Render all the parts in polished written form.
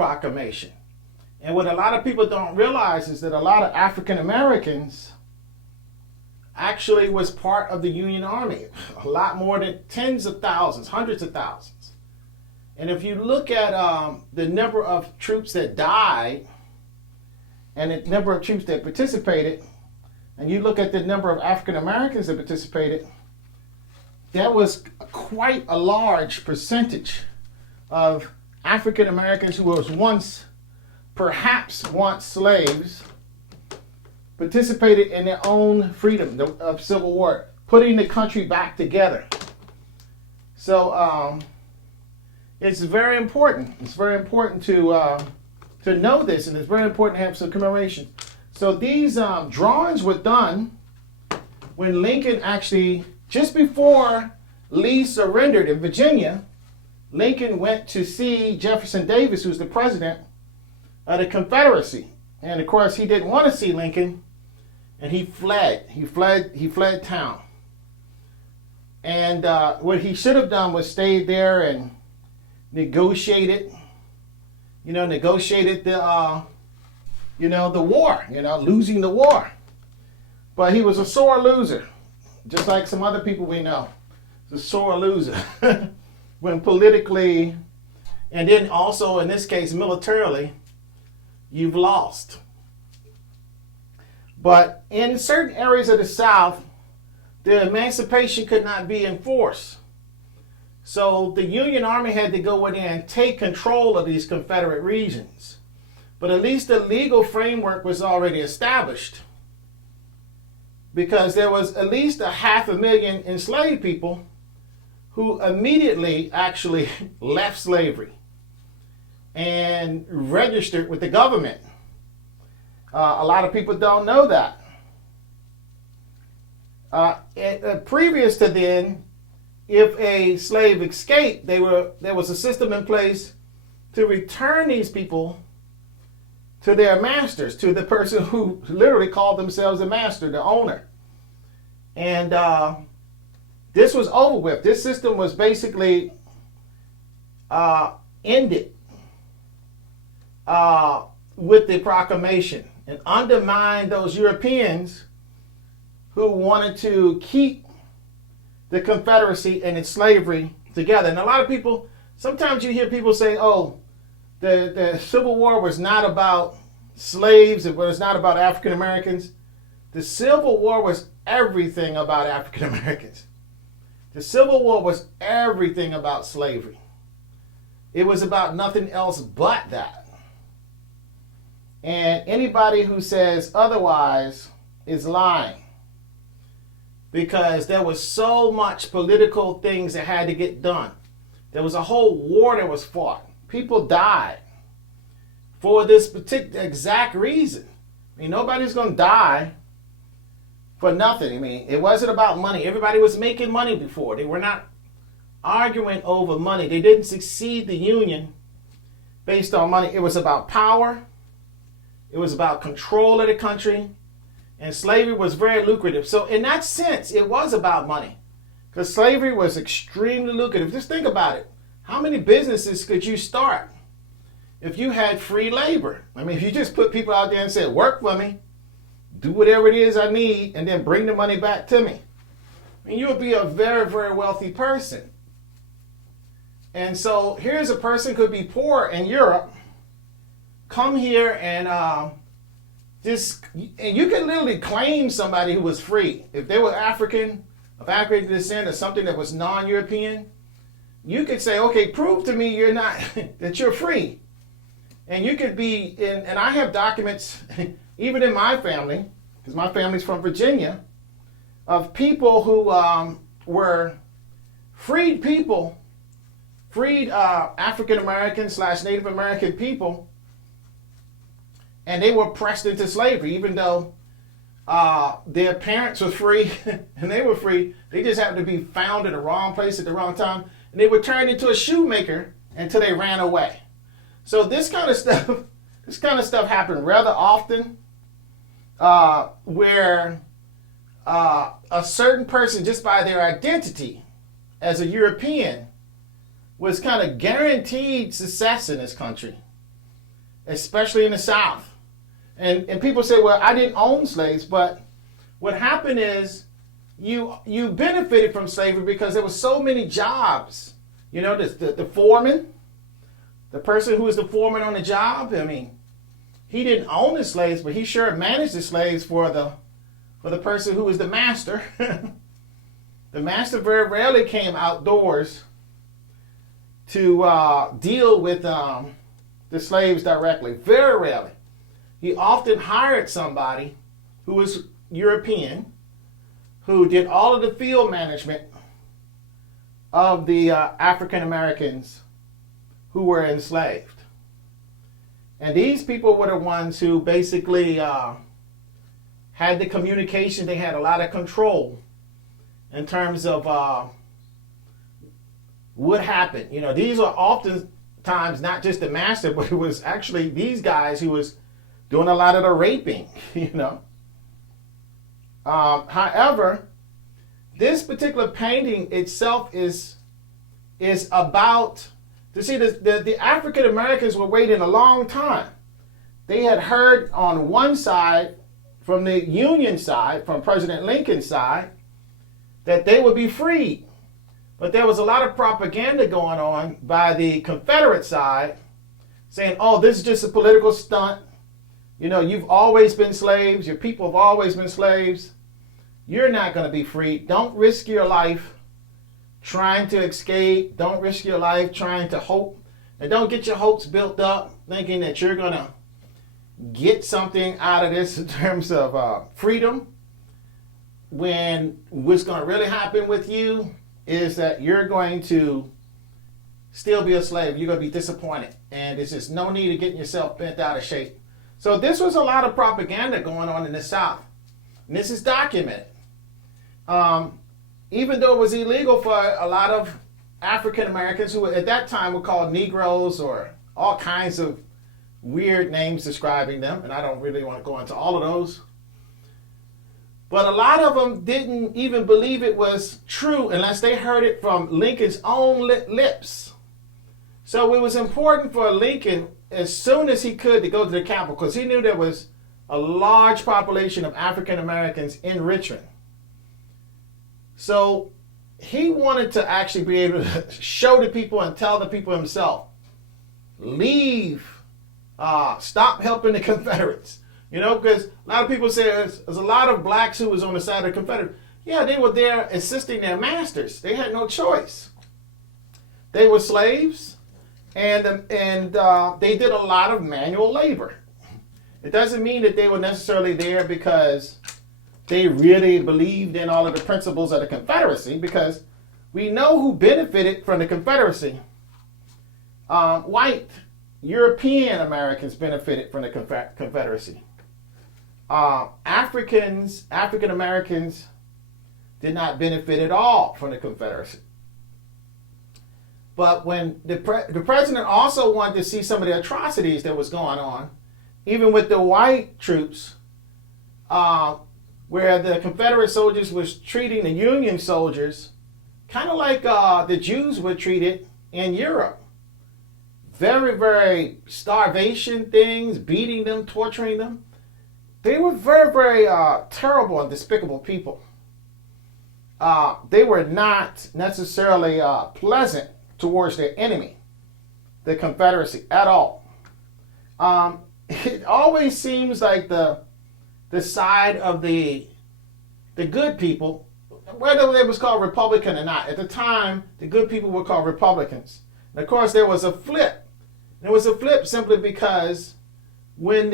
proclamation. And what a lot of people don't realize is that a lot of African Americans actually was part of the Union Army. A lot more than tens of thousands, hundreds of thousands. And if you look at the number of troops that died and the number of troops that participated, and you look at the number of African Americans that participated, that was quite a large percentage of African Americans who was perhaps once slaves, participated in their own freedom of civil war, putting the country back together. So it's very important. It's very important to know this, and it's very important to have some commemoration. So these drawings were done when Lincoln actually, just before Lee surrendered in Virginia, Lincoln went to see Jefferson Davis, who's the president of the Confederacy. And of course, he didn't want to see Lincoln, and he fled. He fled town. And what he should have done was stayed there and negotiated the war, losing the war. But he was a sore loser, just like some other people we know. He's a sore loser when politically, and then also in this case militarily, you've lost. But in certain areas of the South, the emancipation could not be enforced. So the Union Army had to go in there and take control of these Confederate regions. But at least the legal framework was already established, because there was at least 500,000 enslaved people who immediately actually left slavery and registered with the government. A lot of people don't know that. Previous to then, if a slave escaped, there was a system in place to return these people to their masters, to the person who literally called themselves the master, the owner. And this was over with. This system was basically ended with the proclamation, and undermined those Europeans who wanted to keep the Confederacy and its slavery together. And a lot of people, sometimes you hear people say, oh, the Civil War was not about slaves, it was not about African Americans. The Civil War was everything about African Americans. The Civil War was everything about slavery. It was about nothing else but that. And anybody who says otherwise is lying, because there was so much political things that had to get done. There was a whole war that was fought. People died for this particular exact reason. I mean, nobody's going to die for nothing. I mean, it wasn't about money. Everybody was making money before. They were not arguing over money. They didn't succeed the Union based on money. It was about power. It was about control of the country. And slavery was very lucrative. So in that sense, it was about money, because slavery was extremely lucrative. Just think about it. How many businesses could you start if you had free labor? I mean, if you just put people out there and said, work for me, do whatever it is I need, and then bring the money back to me. I mean, you would be a very, very wealthy person. And so here's a person could be poor in Europe, come here and and you can literally claim somebody who was free. If they were African, of African descent, or something that was non-European, you could say, okay, prove to me you're not, that you're free. And you could be, and I have documents, even in my family, because my family's from Virginia, of people who were freed people, freed African American / Native American people, and they were pressed into slavery, even though their parents were free and they were free. They just happened to be found in the wrong place at the wrong time, and they were turned into a shoemaker until they ran away. So this kind of stuff happened rather often, where a certain person, just by their identity as a European, was kind of guaranteed success in this country. especially in the South. And people say, well, I didn't own slaves, but what happened is you benefited from slavery because there were so many jobs. You know, the foreman, the person who was the foreman on the job, I mean, he didn't own the slaves, but he sure managed the slaves for the person who was the master. The master very rarely came outdoors to deal with the slaves directly. Very rarely. He often hired somebody who was European, who did all of the field management of the African Americans who were enslaved. And these people were the ones who basically had the communication. They had a lot of control in terms of what happened. You know, these are oftentimes not just the master, but it was actually these guys who was doing a lot of the raping, you know. However, this particular painting itself is about, to see, the African Americans were waiting a long time. They had heard on one side, from the Union side, from President Lincoln's side, that they would be freed. But there was a lot of propaganda going on by the Confederate side saying, oh, this is just a political stunt. You know, you've always been slaves. Your people have always been slaves. You're not going to be free. Don't risk your life trying to escape. Don't risk your life trying to hope. And don't get your hopes built up thinking that you're going to get something out of this in terms of freedom, when what's going to really happen with you is that you're going to still be a slave. You're going to be disappointed. And there's just no need of getting yourself bent out of shape. So this was a lot of propaganda going on in the South. And this is documented. Even though it was illegal for a lot of African Americans who at that time were called Negroes or all kinds of weird names describing them, and I don't really want to go into all of those. But a lot of them didn't even believe it was true unless they heard it from Lincoln's own lips. So it was important for Lincoln, as soon as he could, to go to the Capitol, because he knew there was a large population of African Americans in Richmond. So he wanted to actually be able to show the people and tell the people himself, leave, stop helping the Confederates. You know, because a lot of people say there's a lot of blacks who was on the side of the Confederate. Yeah, they were there assisting their masters. They had no choice. They were slaves, and they did a lot of manual labor. It doesn't mean that they were necessarily there because they really believed in all of the principles of the Confederacy, because we know who benefited from the Confederacy. White European Americans benefited from the Confederacy. African Americans did not benefit at all from the Confederacy. But when the president also wanted to see some of the atrocities that was going on, even with the white troops, where the Confederate soldiers was treating the Union soldiers kind of like the Jews were treated in Europe. Very, very starvation things, beating them, torturing them. They were very, very terrible and despicable people. They were not necessarily pleasant towards their enemy, the Confederacy, at all. It always seems like the side of the good people, whether they was called Republican or not, at the time, the good people were called Republicans. And of course, there was a flip. There was a flip simply because when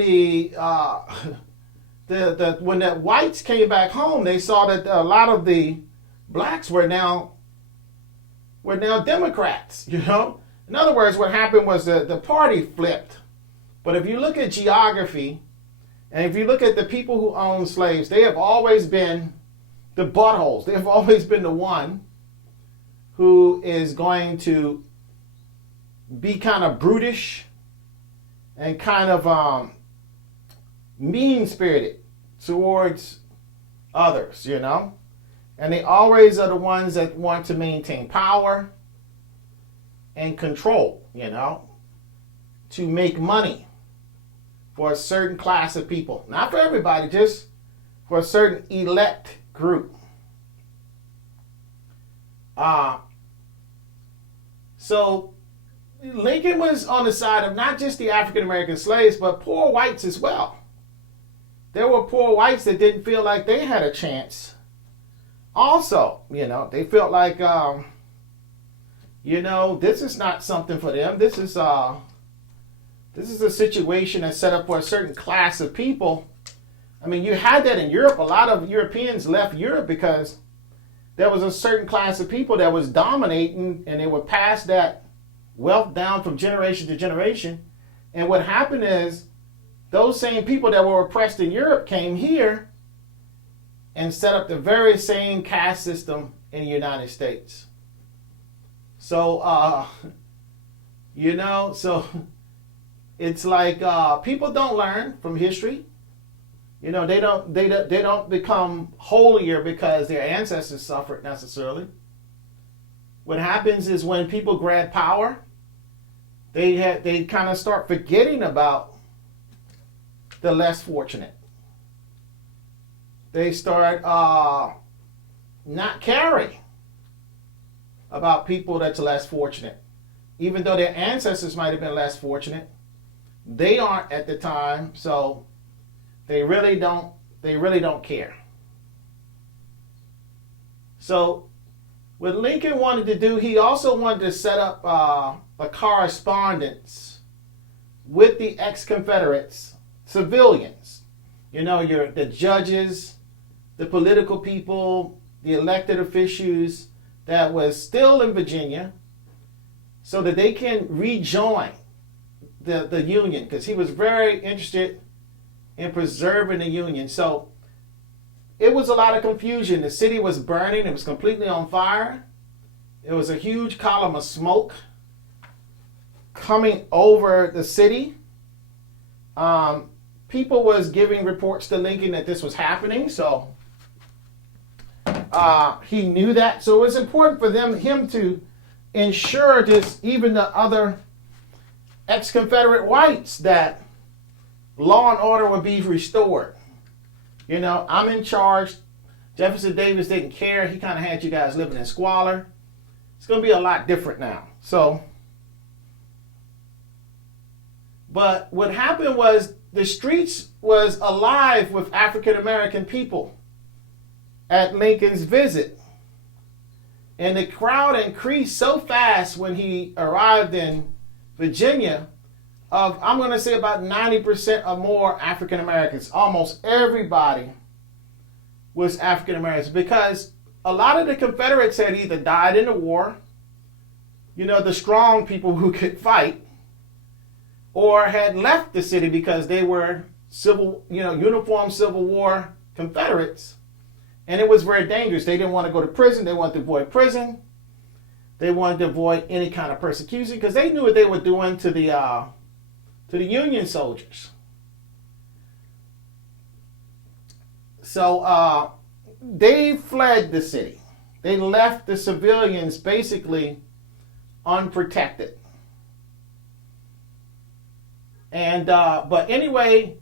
when the whites came back home, they saw that a lot of the blacks were now Democrats, you know? In other words, what happened was the party flipped. But if you look at geography, and if you look at the people who own slaves, they have always been the buttholes. They have always been the one who is going to be kind of brutish and kind of mean-spirited towards others, you know? And they always are the ones that want to maintain power and control, you know, to make money. for a certain class of people. Not for everybody, just for a certain elect group. So Lincoln was on the side of not just the African American slaves, but poor whites as well. There were poor whites that didn't feel like they had a chance. Also, they felt like, this is not something for them. This is a situation that's set up for a certain class of people. I mean, you had that in Europe. A lot of Europeans left Europe because there was a certain class of people that was dominating, and they would pass that wealth down from generation to generation. And what happened is those same people that were oppressed in Europe came here and set up the very same caste system in the United States. So, so it's like people don't learn from history. They don't become holier because their ancestors suffered necessarily. What happens is when people grab power, they kind of start forgetting about the less fortunate. They start not caring about people that's less fortunate. Even though their ancestors might have been less fortunate, they aren't at the time, so they really don't care. So what Lincoln wanted to do, he also wanted to set up a correspondence with the ex-Confederates, civilians. The judges, the political people, the elected officials that was still in Virginia, so that they can rejoin the Union, because he was very interested in preserving the Union. So it was a lot of confusion. The city was burning. It was completely on fire. It was a huge column of smoke coming over the city. People was giving reports to Lincoln that this was happening, so he knew that. So it was important for him to ensure this, even the other ex-Confederate whites, that law and order would be restored. I'm in charge. Jefferson Davis didn't care. He kind of had you guys living in squalor. It's going to be a lot different now. So, but what happened was the streets was alive with African American people at Lincoln's visit. And the crowd increased so fast when he arrived in Virginia, of, I'm going to say, about 90% or more African Americans. Almost everybody was African Americans, because a lot of the Confederates had either died in the war, the strong people who could fight, or had left the city because they were uniformed Civil War Confederates. And it was very dangerous. They didn't want to go to prison. They wanted to avoid prison. They wanted to avoid any kind of persecution, because they knew what they were doing to the Union soldiers. So they fled the city. They left the civilians basically unprotected. And but anyway,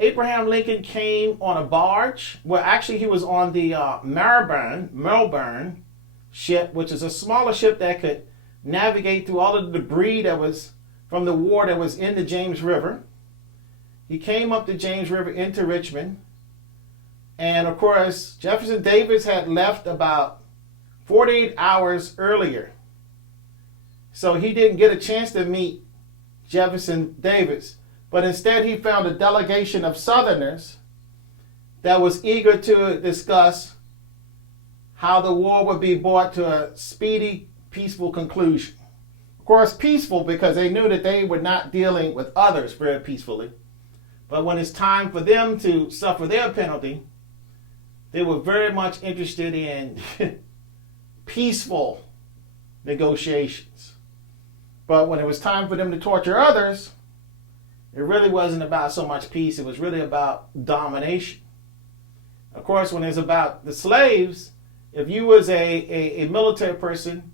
Abraham Lincoln came on a barge. Well, actually, he was on the Malvern ship, which is a smaller ship that could navigate through all of the debris that was from the war that was in the James River. He came up the James River into Richmond. And of course, Jefferson Davis had left about 48 hours earlier. So he didn't get a chance to meet Jefferson Davis. But instead, he found a delegation of Southerners that was eager to discuss how the war would be brought to a speedy, peaceful conclusion. Of course, peaceful, because they knew that they were not dealing with others very peacefully. But when it's time for them to suffer their penalty, they were very much interested in peaceful negotiations. But when it was time for them to torture others, it really wasn't about so much peace. It was really about domination. Of course, when it's about the slaves, if you was a military person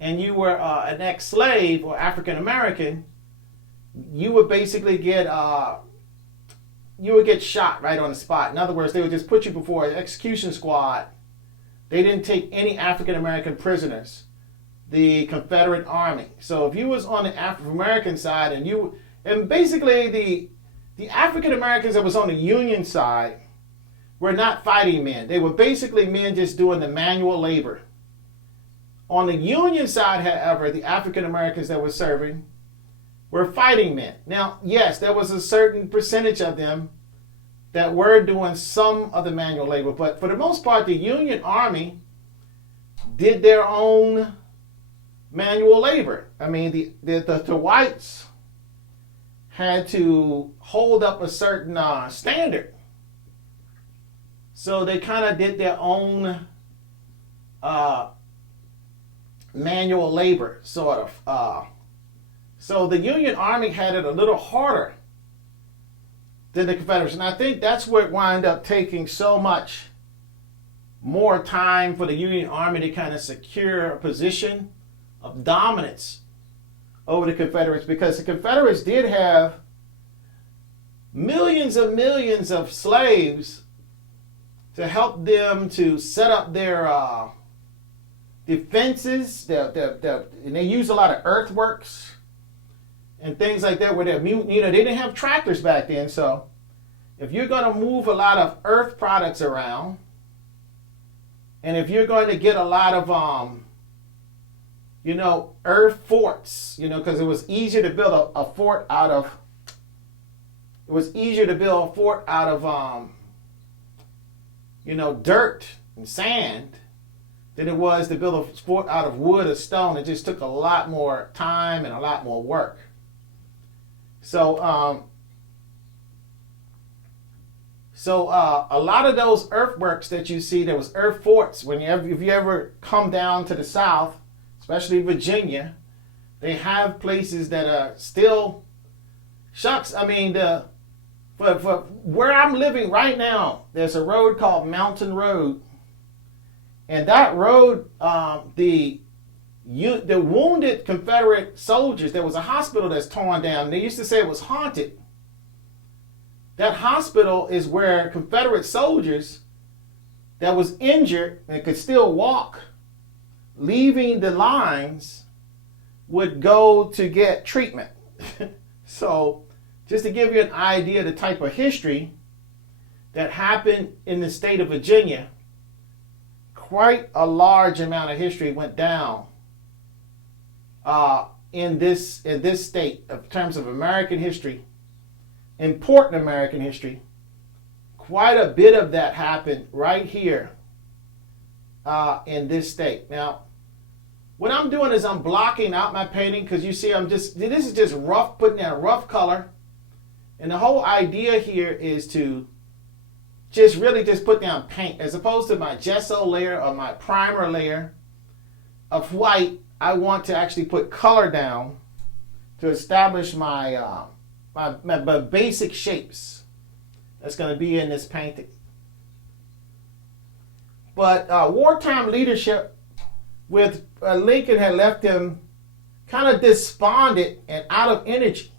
and you were an ex-slave or African American, you would basically get you would get shot right on the spot. In other words, they would just put you before an execution squad. They didn't take any African American prisoners, the Confederate Army. So if you was on the African American side and basically the African Americans that was on the Union side were not fighting men. They were basically men just doing the manual labor. On the Union side, however, the African Americans that were serving were fighting men. Now, yes, there was a certain percentage of them that were doing some of the manual labor, but for the most part, the Union Army did their own manual labor. I mean, the whites had to hold up a certain standard. So they kind of did their own manual labor, sort of. So the Union Army had it a little harder than the Confederates. And I think that's where it wound up taking so much more time for the Union Army to kind of secure a position of dominance over the Confederates, because the Confederates did have millions of slaves to help them to set up their defenses. And they used a lot of earthworks and things like that, where they didn't have tractors back then. So if you're going to move a lot of earth products around, and if you're going to get a lot of earth forts, because it was easier to build a fort out of dirt and sand than it was to build a fort out of wood or stone. It just took a lot more time and a lot more work. So a lot of those earthworks that you see, there was earth forts. If you ever come down to the South, especially Virginia, they have places that are still, I mean, for where I'm living right now, there's a road called Mountain Road. And that road, the wounded Confederate soldiers, there was a hospital that's torn down. They used to say it was haunted. That hospital is where Confederate soldiers that was injured and could still walk, leaving the lines, would go to get treatment. So just to give you an idea of the type of history that happened in the state of Virginia, quite a large amount of history went down in this state in terms of American history, important American history. Quite a bit of that happened right here in this state. Now, what I'm doing is I'm blocking out my painting, because you see this is just rough, putting in a rough color. And the whole idea here is to just put down paint, as opposed to my gesso layer or my primer layer of white. I want to actually put color down to establish my basic shapes that's going to be in this painting. But wartime leadership with Lincoln had left him kind of despondent and out of energy.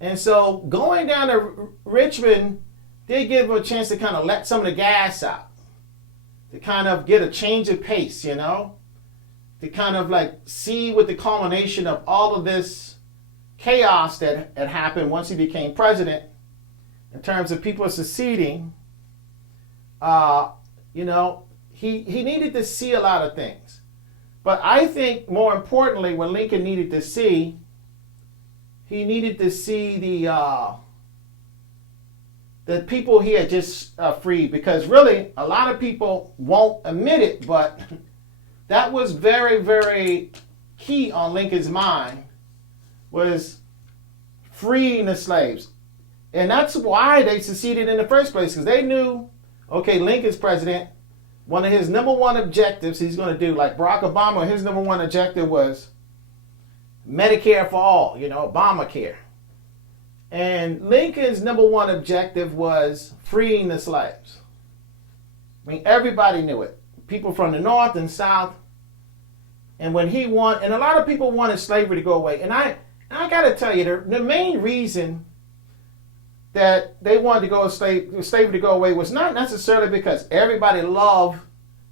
And so going down to Richmond did give him a chance to kind of let some of the gas out, to kind of get a change of pace, to kind of like see what the culmination of all of this chaos that had happened once he became president, in terms of people seceding. He needed to see a lot of things. But I think more importantly, what Lincoln needed to see, he needed to see the people he had just freed, because really a lot of people won't admit it, but that was very, very key on Lincoln's mind, was freeing the slaves. And that's why they seceded in the first place, because they knew, okay, Lincoln's president, one of his number one objectives he's going to do, like Barack Obama, his number one objective was Medicare for all, Obamacare. And Lincoln's number one objective was freeing the slaves. I mean, everybody knew it. People from the North and South. And and a lot of people wanted slavery to go away. And I got to tell you, the main reason that they wanted to go slavery to go away was not necessarily because everybody loved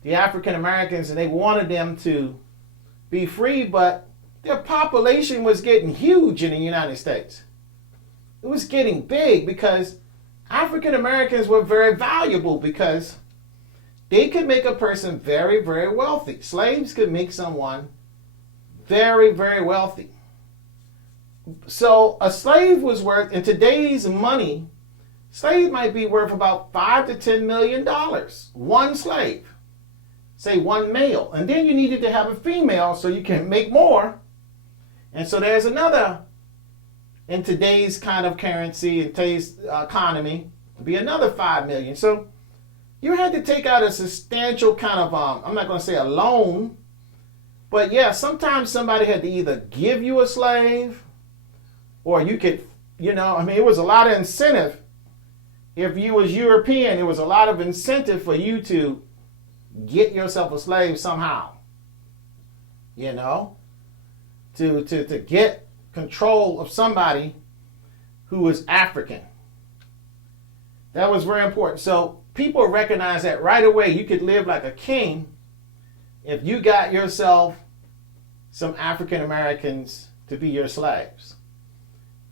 the African Americans and they wanted them to be free, but their population was getting huge in the United States. It was getting big because African Americans were very valuable because they could make a person very, very wealthy. Slaves could make someone very, very wealthy. So a slave was worth, in today's money, slave might be worth about $5 to $10 million. One slave, say one male. And then you needed to have a female so you can make more. And so there's another, in today's kind of currency, in today's economy, be another 5 million. So you had to take out a substantial kind of, I'm not going to say a loan, but yeah, sometimes somebody had to either give you a slave or you could, it was a lot of incentive. If you was European, it was a lot of incentive for you to get yourself a slave somehow, to get control of somebody who was African. That was very important. So people recognize that right away. You could live like a king if you got yourself some African Americans to be your slaves.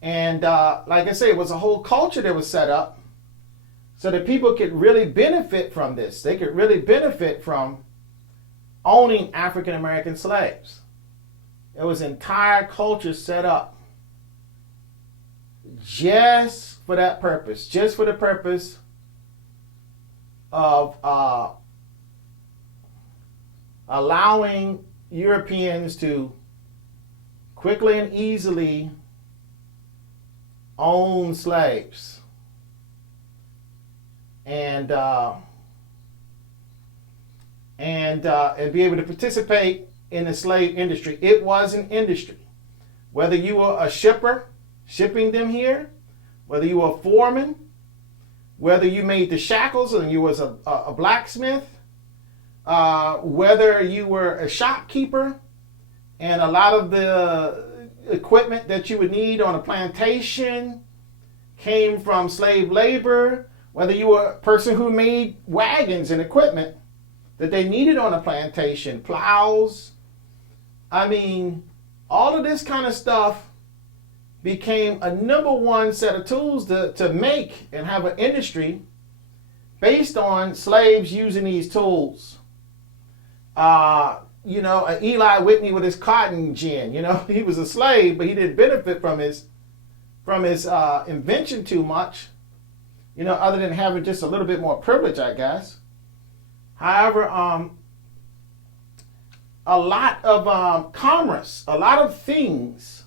And like I say, it was a whole culture that was set up so that people could really benefit from this. They could really benefit from owning African American slaves. There was entire culture set up just for that purpose, just for the purpose of allowing Europeans to quickly and easily own slaves and be able to participate in the slave industry. It was an industry. Whether you were a shipper, shipping them here, whether you were a foreman, whether you made the shackles and you was a blacksmith, whether you were a shopkeeper, and a lot of the equipment that you would need on a plantation came from slave labor, whether you were a person who made wagons and equipment that they needed on a plantation, plows. I mean, all of this kind of stuff became a number one set of tools to make and have an industry based on slaves using these tools. Eli Whitney with his cotton gin, he was a slave, but he didn't benefit from his invention too much, other than having just a little bit more privilege, I guess. However, a lot of commerce, a lot of things,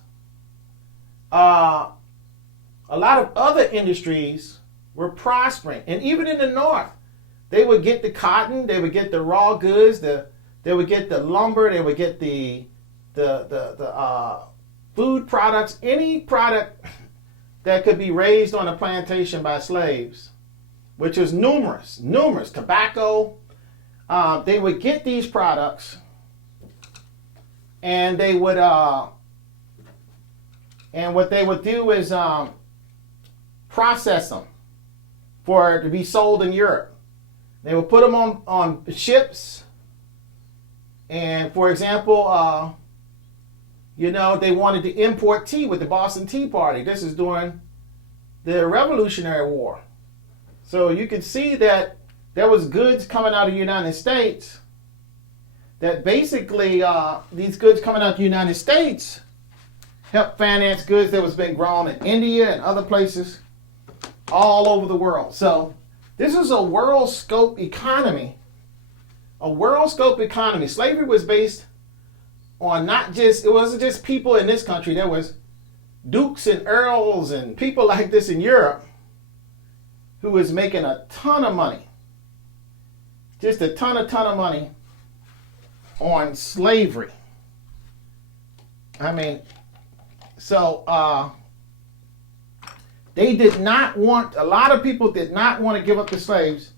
a lot of other industries were prospering. And even in the North, they would get the cotton, they would get the raw goods, they would get the lumber, they would get the food products, any product that could be raised on a plantation by slaves, which was numerous, tobacco. They would get these products and they would, and what they would do is process them to be sold in Europe. They would put them on ships. And for example, they wanted to import tea with the Boston Tea Party. This is during the Revolutionary War. So you could see that there was goods coming out of the United States that basically, these goods coming out of the United States helped finance goods that was being grown in India and other places all over the world. So this is a world scope economy. A world scope economy. Slavery was based on it wasn't just people in this country. There was dukes and earls and people like this in Europe who was making a ton of money. Just a ton of money on slavery. I mean, so they did not want, a lot of people did not want to give up the slaves.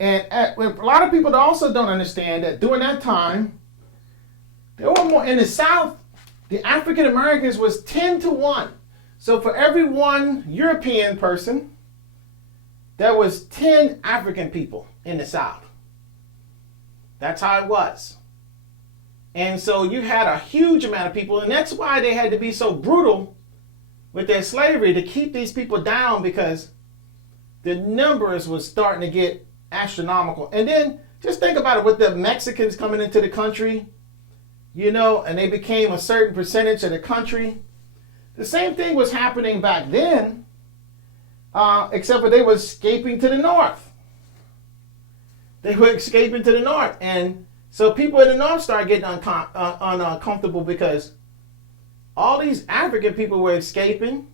And a lot of people also don't understand that during that time, there were more in the South. The African Americans was 10 to 1. So for every one European person, there was 10 African people in the South. That's how it was. And so you had a huge amount of people, and that's why they had to be so brutal with their slavery to keep these people down, because the numbers was starting to get astronomical. And then just think about it, with the Mexicans coming into the country, you know, and they became a certain percentage of the country. The same thing was happening back then, except for they were escaping to the north. They were escaping to the north. And so people in the north started getting uncomfortable because all these African people were escaping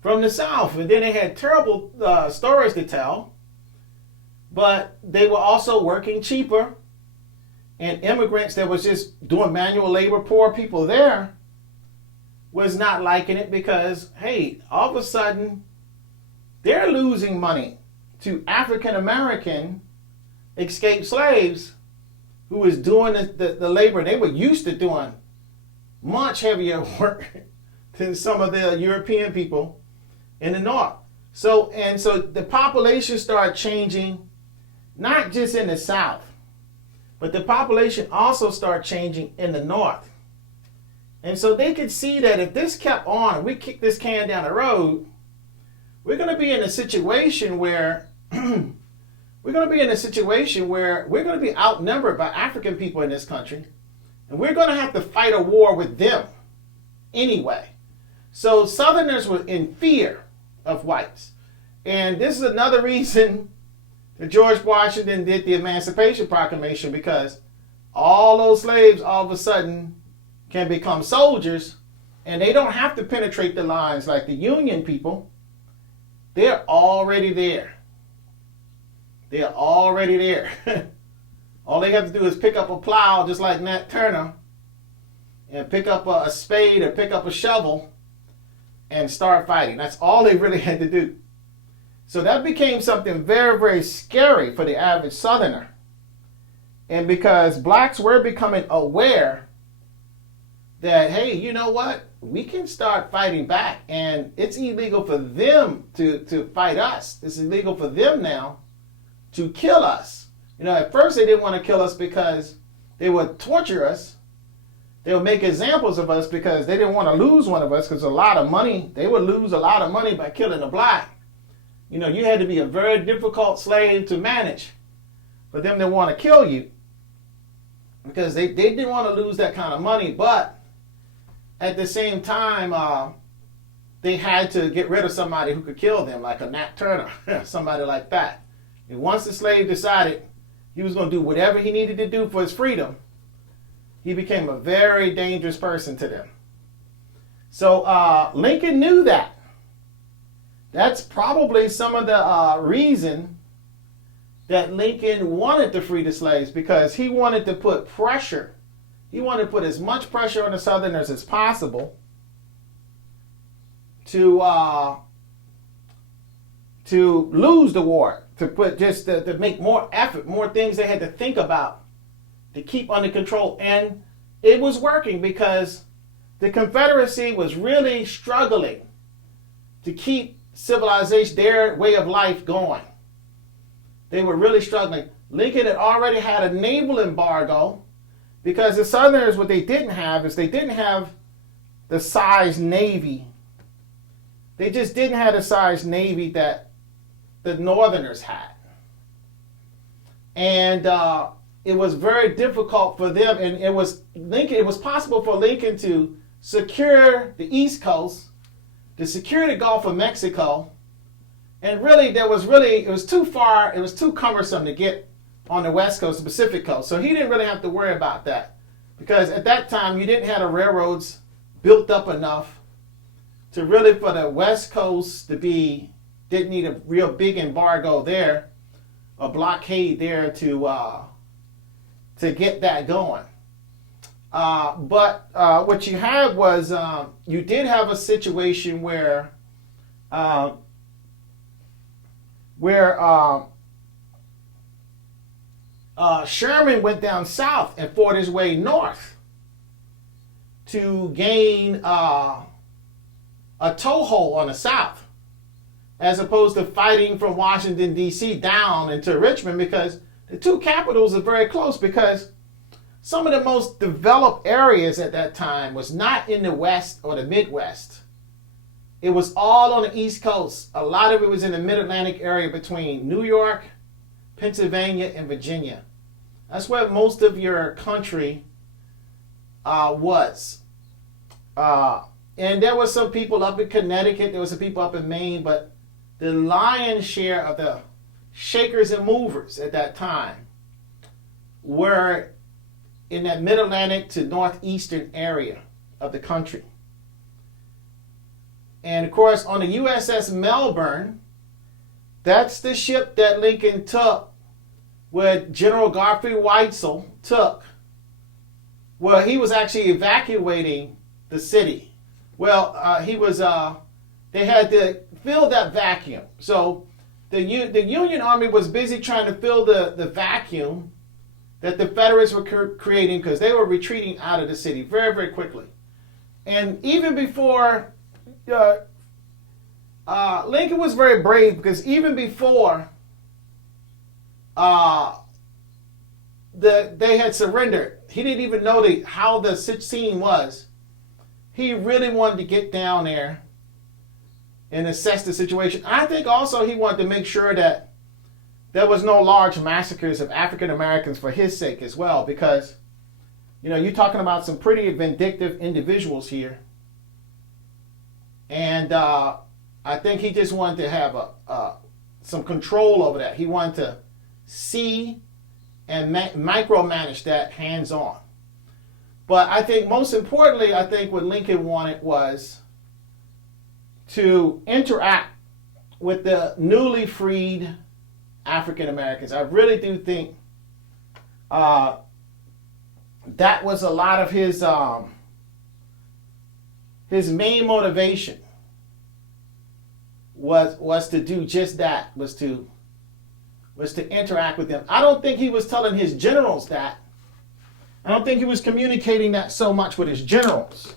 from the south. And then they had terrible stories to tell. But they were also working cheaper. And immigrants that was just doing manual labor, poor people there, was not liking it because, hey, all of a sudden, they're losing money to African American escaped slaves who was doing the labor. They were used to doing much heavier work than some of the European people in the north. So the population started changing, not just in the south, but the population also started changing in the north. And so they could see that if this kept on, we kick this can down the road, we're going to be in a situation where we're going to be outnumbered by African people in this country, and we're going to have to fight a war with them anyway. So Southerners were in fear of whites. And this is another reason that George Washington did the Emancipation Proclamation, because all those slaves all of a sudden can become soldiers, and they don't have to penetrate the lines like the Union people. They're already there. They're already there. All they have to do is pick up a plow, just like Nat Turner, and pick up a spade or pick up a shovel and start fighting. That's all they really had to do. So that became something very, very scary for the average Southerner. And because blacks were becoming aware that, hey, you know what? We can start fighting back, and it's illegal for them to fight us. It's illegal for them now to kill us. You know, at first they didn't want to kill us because they would torture us. They would make examples of us because they didn't want to lose one of us, because a lot of money, they would lose a lot of money by killing a black. You know, you had to be a very difficult slave to manage for them to want to kill you, because they didn't want to lose that kind of money. But at the same time, they had to get rid of somebody who could kill them, like a Nat Turner, somebody like that. And once the slave decided he was going to do whatever he needed to do for his freedom, he became a very dangerous person to them. So Lincoln knew that. That's probably some of the reason that Lincoln wanted to free the slaves, because he wanted to put pressure. He wanted to put as much pressure on the Southerners as possible to lose the war, to make more effort, more things they had to think about to keep under control. And it was working, because the Confederacy was really struggling to keep civilization, their way of life, going. They were really struggling. Lincoln had already had a naval embargo, because the Southerners, what they didn't have is they didn't have the size navy. They just didn't have the size navy that the Northerners had. And it was very difficult for them, and it was possible for Lincoln to secure the East Coast, to secure the Gulf of Mexico, and really it was too far, it was too cumbersome to get on the West Coast, the Pacific Coast. So he didn't really have to worry about that, because at that time you didn't have the railroads built up enough to really, for the West Coast to be, didn't need a real big embargo there, a blockade there to get that going. But what you had was, you did have a situation where Sherman went down south and fought his way north to gain a toehold on the South, as opposed to fighting from Washington, D.C. down into Richmond, because the two capitals are very close, because some of the most developed areas at that time was not in the West or the Midwest. It was all on the East Coast. A lot of it was in the Mid-Atlantic area between New York, Pennsylvania, and Virginia. That's where most of your country was. And there was some people up in Connecticut. There was some people up in Maine. But the lion's share of the shakers and movers at that time were in that Mid-Atlantic to northeastern area of the country. And of course, on the U.S.S. Malvern, that's the ship that Lincoln took, where General Godfrey Weitzel took. Well, he was actually evacuating the city. Well, they had to fill that vacuum. So the Union Army was busy trying to fill the vacuum that the Federals were creating, because they were retreating out of the city very, very quickly. And even before, Lincoln was very brave, because even before they had surrendered, he didn't even know how the scene was. He really wanted to get down there and assess the situation. I think also he wanted to make sure that there was no large massacres of African Americans for his sake as well, because, you're talking about some pretty vindictive individuals here. And I think he just wanted to have some control over that. He wanted to see and micromanage that hands-on. But I think most importantly, what Lincoln wanted was to interact with the newly freed African Americans. I really do think that was a lot of his main motivation was to do just that, was to interact with them. I don't think he was telling his generals that. I don't think he was communicating that so much with his generals.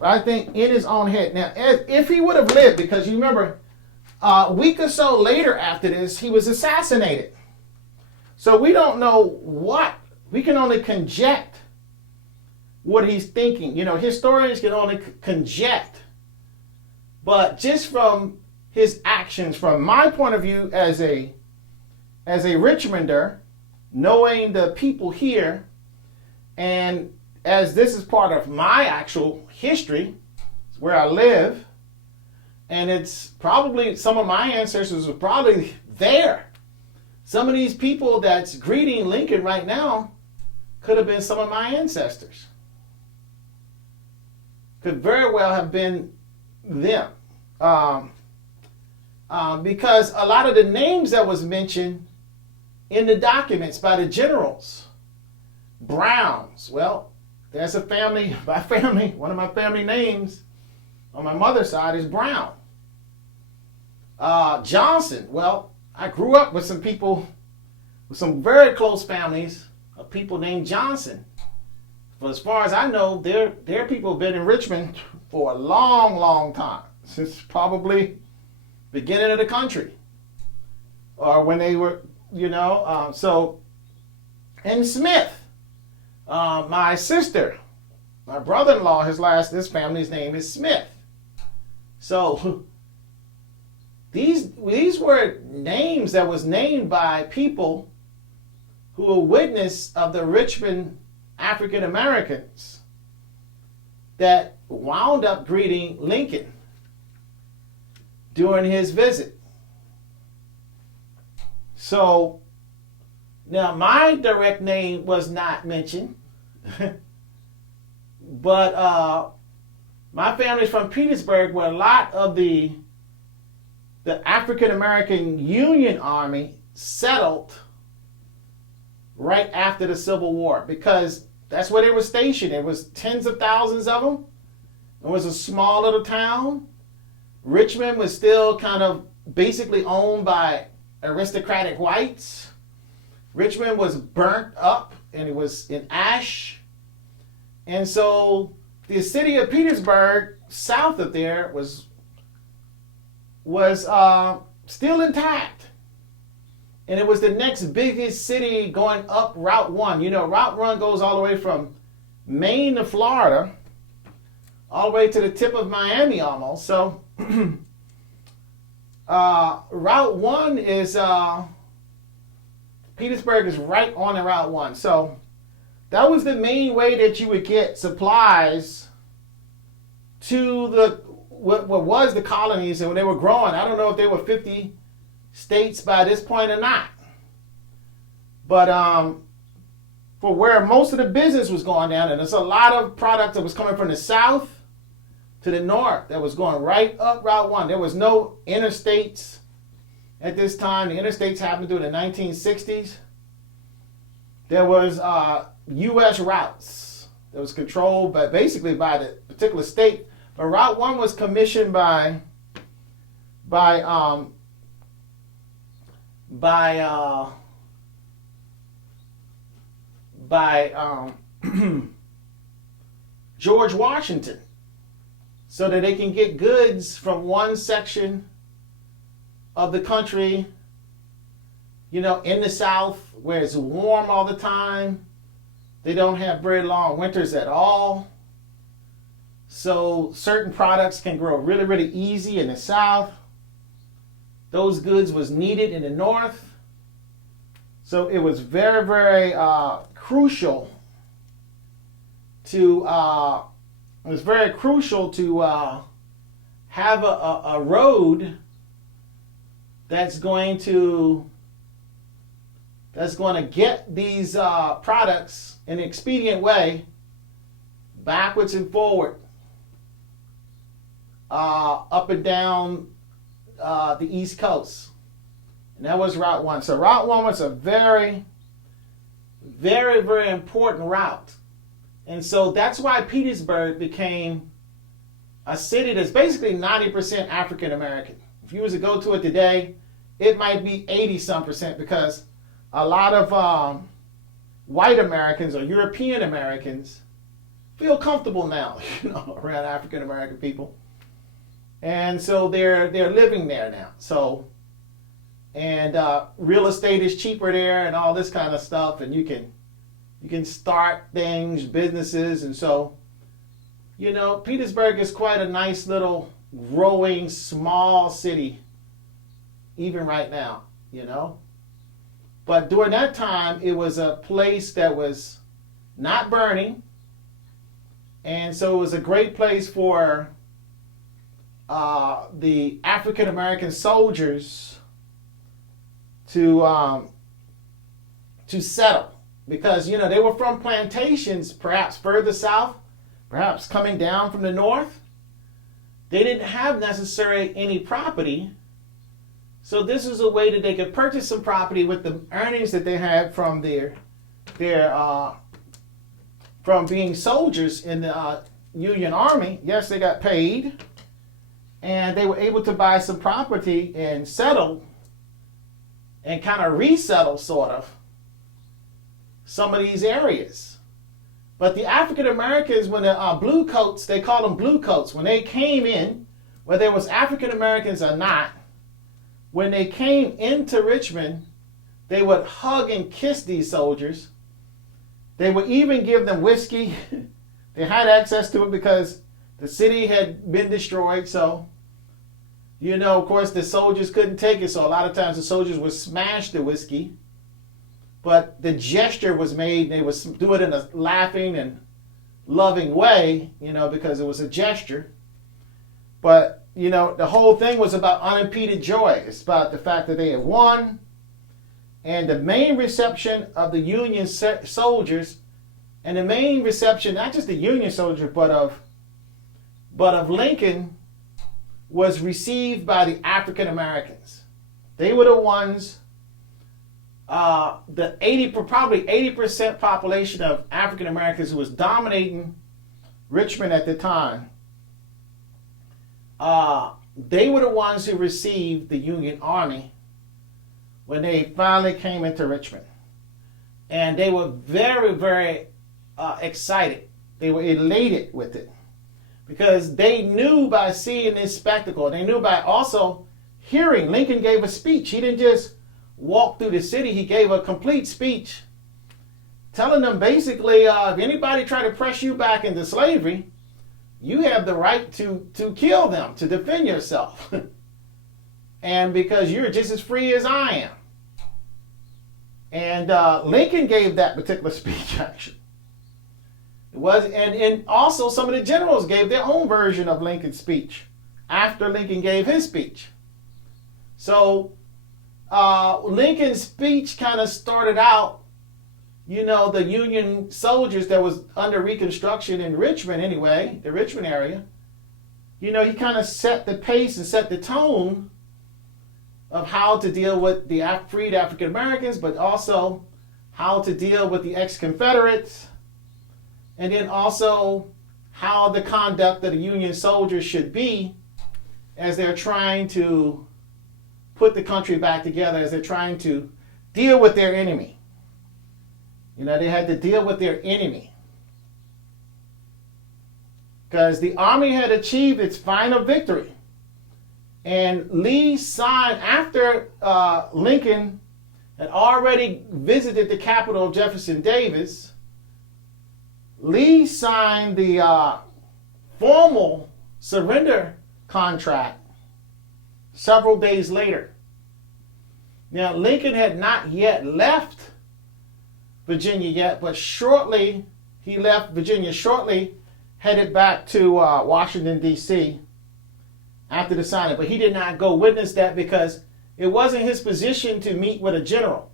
But I think in his own head. Now, if he would have lived, because you remember, a week or so later after this, he was assassinated. So we don't know what. We can only conject what he's thinking. Historians can only conject. But just from his actions, from my point of view as a Richmonder, knowing the people here, and as this is part of my actual history, it's where I live, and it's probably some of my ancestors were probably there. Some of these people that's greeting Lincoln right now could have been some of my ancestors. Could very well have been them. Because a lot of the names that was mentioned in the documents by the generals, Browns, well, there's a family, one of my family names on my mother's side is Brown. Johnson, well, I grew up with some people, with some very close families of people named Johnson. But as far as I know, their people have been in Richmond for a long, long time, since probably beginning of the country, or when they were, and Smith, my sister, my brother-in-law, his family's name is Smith. So these were names that was named by people who were witness of the Richmond African Americans that wound up greeting Lincoln during his visit. So now my direct name was not mentioned, but my family's from Petersburg, where a lot of the African American Union Army settled right after the Civil War, because that's where they were stationed. There was tens of thousands of them. It was a small little town. Richmond was still kind of basically owned by aristocratic whites. Richmond was burnt up and it was in ash. And so the city of Petersburg south of there was still intact. And it was the next biggest city going up Route 1. You know, Route 1 goes all the way from Maine to Florida, all the way to the tip of Miami almost. So Route 1 is, Petersburg is right on the Route 1. So that was the main way that you would get supplies to what was the colonies, and when they were growing. I don't know if they were 50 states by this point or not. But for where most of the business was going down, and there's a lot of product that was coming from the south to the north that was going right up Route 1. There was no interstates at this time. The interstates happened through the 1960s. There was U.S. routes that was controlled basically by the particular state. But Route 1 was commissioned by George Washington, so that they can get goods from one section of the country, you know, in the south where it's warm all the time. They don't have very long winters at all. So certain products can grow really, really easy in the south. Those goods was needed in the north. So it was very, very crucial to have a road that's going to get these products in an expedient way backwards and forward, up and down the East Coast. And that was Route 1. So Route 1 was a very, very, very important route. And so that's why Petersburg became a city that's basically 90% African American. If you was to go to it today, it might be 80-some%, because a lot of white Americans or European Americans feel comfortable now, you know, around African American people. And so they're living there now. So, and real estate is cheaper there and all this kind of stuff, and you can start things, businesses. And so, you know, Petersburg is quite a nice little growing small city even right now, you know. But during that time, it was a place that was not burning, and so it was a great place for the African American soldiers to settle, because, you know, they were from plantations, perhaps further south, perhaps coming down from the north. They didn't have necessarily any property, so this is a way that they could purchase some property with the earnings that they had from from being soldiers in the Union Army. Yes, they got paid, and they were able to buy some property and settle and kind of resettle, sort of, some of these areas. But the African Americans, when the blue coats, they call them blue coats, when they came in, whether it was African Americans or not, when they came into Richmond, they would hug and kiss these soldiers. They would even give them whiskey. They had access to it because the city had been destroyed. So, you know, of course, the soldiers couldn't take it. So a lot of times the soldiers would smash the whiskey. But the gesture was made. They would do it in a laughing and loving way, you know, because it was a gesture. But, you know, the whole thing was about unimpeded joy. It's about the fact that they had won. And the main reception of the Union soldiers, and the main reception, not just the Union soldiers, but of Lincoln, was received by the African Americans. They were the ones, probably 80% population of African Americans who was dominating Richmond at the time. They were the ones who received the Union Army when they finally came into Richmond. And they were very, very excited. They were elated with it. because they knew by seeing this spectacle, they knew by also hearing. Lincoln gave a speech. He didn't just walk through the city. He gave a complete speech telling them basically, if anybody try to press you back into slavery, you have the right to kill them, to defend yourself. And because you're just as free as I am. And Lincoln gave that particular speech, actually. It was, and also some of the generals gave their own version of Lincoln's speech after Lincoln gave his speech. So Lincoln's speech kind of started out, you know, the Union soldiers that was under Reconstruction in Richmond anyway, the Richmond area, you know, he kind of set the pace and set the tone of how to deal with the freed African Americans, but also how to deal with the ex-Confederates, and then also how the conduct of the Union soldiers should be as they're trying to put the country back together, as they're trying to deal with their enemy. You know, they had to deal with their enemy. Because the Army had achieved its final victory. And Lee signed, after Lincoln had already visited the capital of Jefferson Davis, Lee signed the formal surrender contract several days later. Now, Lincoln had not yet left Virginia yet, but shortly, he left Virginia shortly, headed back to Washington, D.C. after the signing. But he did not go witness that because it wasn't his position to meet with a general.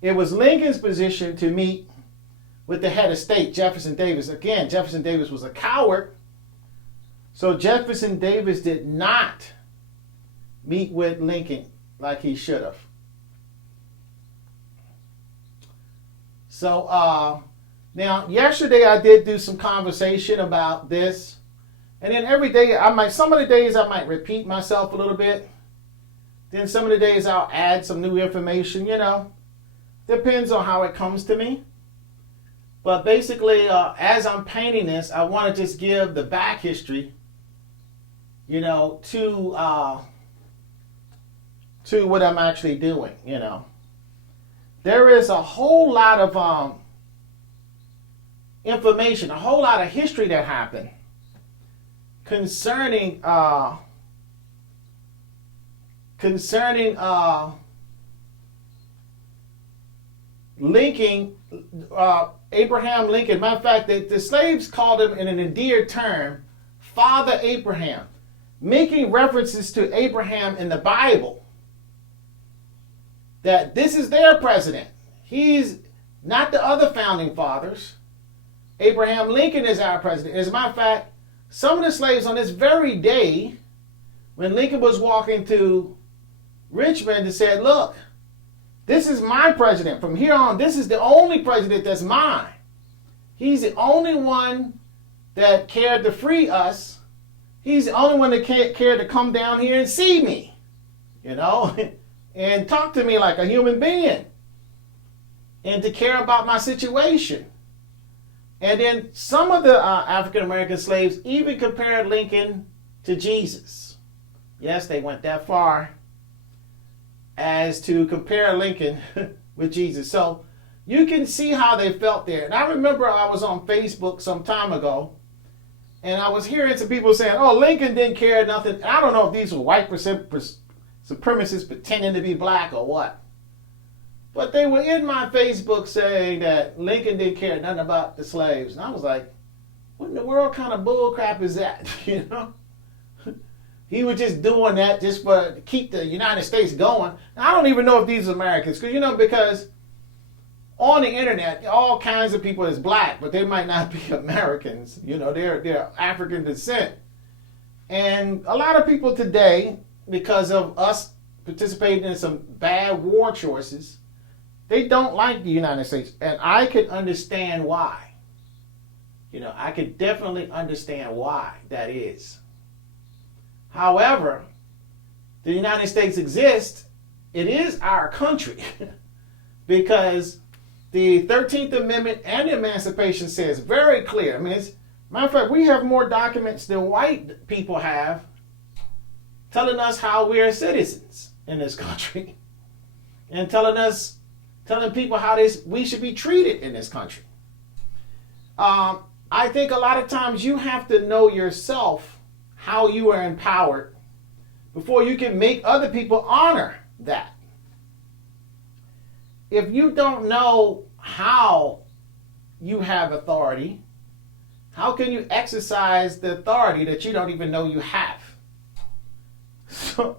It was Lincoln's position to meet with the head of state, Jefferson Davis. Again, Jefferson Davis was a coward. So Jefferson Davis did not meet with Lincoln like he should have. So now yesterday I did do some conversation about this. And then every day some of the days I might repeat myself a little bit. Then some of the days I'll add some new information, you know. Depends on how it comes to me. But basically, as I'm painting this, I want to just give the back history, you know, to what I'm actually doing, you know. There is a whole lot of information, a whole lot of history that happened concerning Lincoln, Abraham Lincoln. Matter of fact, the slaves called him in an endeared term, Father Abraham, making references to Abraham in the Bible. That this is their president. He's not the other founding fathers. Abraham Lincoln is our president. As a matter of fact, some of the slaves on this very day, when Lincoln was walking to Richmond, and said, look, this is my president. From here on, this is the only president that's mine. He's the only one that cared to free us. He's the only one that cared to come down here and see me, you know, and talk to me like a human being and to care about my situation. And then some of the African American slaves even compared Lincoln to Jesus. Yes, they went that far as to compare Lincoln with Jesus. So you can see how they felt there. And I remember I was on Facebook some time ago, and I was hearing some people saying, oh, Lincoln didn't care nothing. I don't know if these were white supremacists pretending to be black or what. But they were in my Facebook saying that Lincoln didn't care nothing about the slaves. And I was like, what in the world kind of bull crap is that? You know? He was just doing that just to keep the United States going. And I don't even know if these are Americans. Because on the internet, all kinds of people is black, but they might not be Americans. You know, they're African descent. And a lot of people today, because of us participating in some bad war choices, they don't like the United States. And I can understand why. You know, I can definitely understand why that is. However, the United States exists. It is our country. Because the 13th Amendment and the Emancipation says very clear. I mean, it's Matter of fact, we have more documents than white people have telling us how we are citizens in this country and telling people how we should be treated in this country. I think a lot of times you have to know yourself how you are empowered before you can make other people honor that. If you don't know how you have authority, how can you exercise the authority that you don't even know you have? So,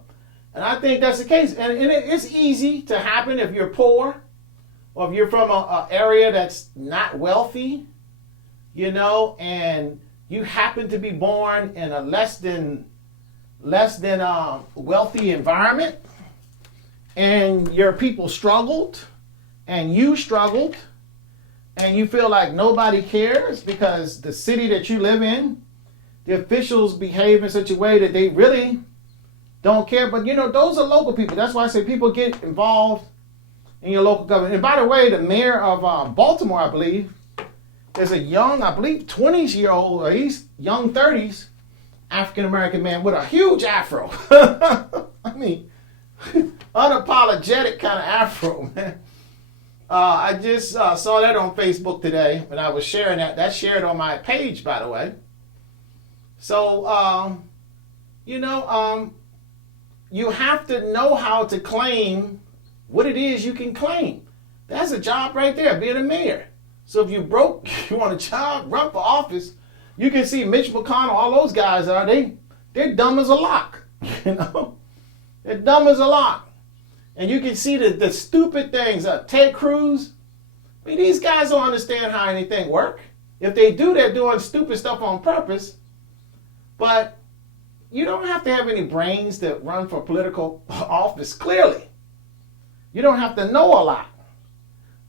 and I think that's the case. And it's easy to happen if you're poor or if you're from an area that's not wealthy, and you happen to be born in a less than wealthy environment, and your people struggled, and you struggled, and you feel like nobody cares because the city that you live in, the officials behave in such a way that they really don't care. But those are local people. That's why I say people get involved in your local government. And by the way, the mayor of Baltimore, I believe, is a young, 20-year-old, or he's young 30s, African-American man with a huge afro. I mean, unapologetic kind of afro, man. I just saw that on Facebook today when I was sharing that. That's shared on my page, by the way. So, you have to know how to claim what it is you can claim. That's a job right there, being a mayor. So if you're broke, you want a job, run for office, you can see Mitch McConnell, all those guys they're dumb as a lock. They're dumb as a lock. And you can see the stupid things. Ted Cruz, I mean, these guys don't understand how anything works. If they do, they're doing stupid stuff on purpose. But you don't have to have any brains to run for political office, clearly. You don't have to know a lot.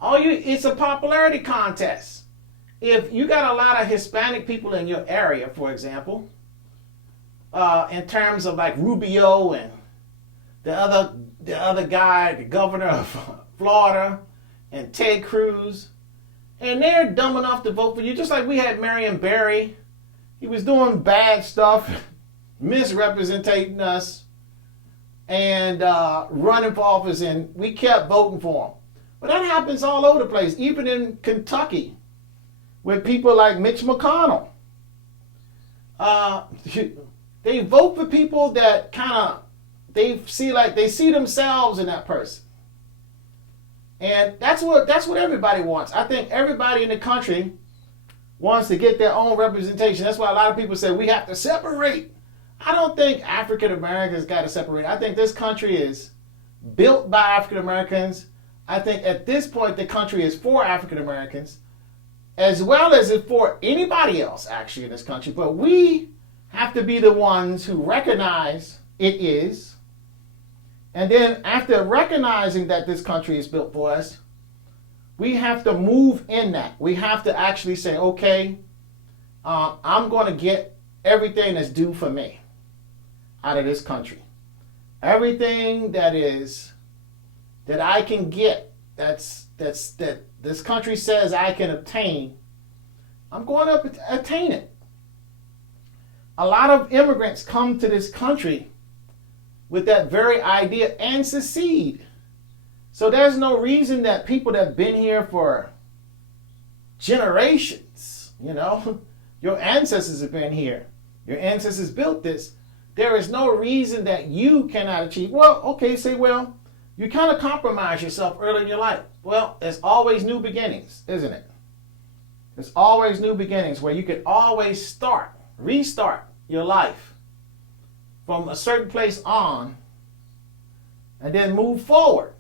It's a popularity contest. If you got a lot of Hispanic people in your area, for example, in terms of like Rubio and the other guy, the governor of Florida, and Ted Cruz, and they're dumb enough to vote for you, just like we had Marion Barry. He was doing bad stuff, misrepresenting us, and running for office, and we kept voting for him. But that happens all over the place, even in Kentucky, with people like Mitch McConnell. They vote for people that they see themselves in that person. And that's what everybody wants. I think everybody in the country wants to get their own representation. That's why a lot of people say we have to separate. I don't think African Americans got to separate. I think this country is built by African Americans. I think at this point the country is for African Americans, as well as it's for anybody else actually in this country. But we have to be the ones who recognize it is. And then after recognizing that this country is built for us, we have to move in that. We have to actually say, okay, I'm going to get everything that's due for me out of this country. Everything that I can get, that this country says I can obtain, I'm going to attain it. A lot of immigrants come to this country with that very idea and succeed. So there's no reason that people that have been here for generations, your ancestors have been here, your ancestors built this, there is no reason that you cannot achieve. You kind of compromise yourself early in your life. Well, there's always new beginnings, isn't it? There's always new beginnings where you can always restart your life from a certain place on, and then move forward.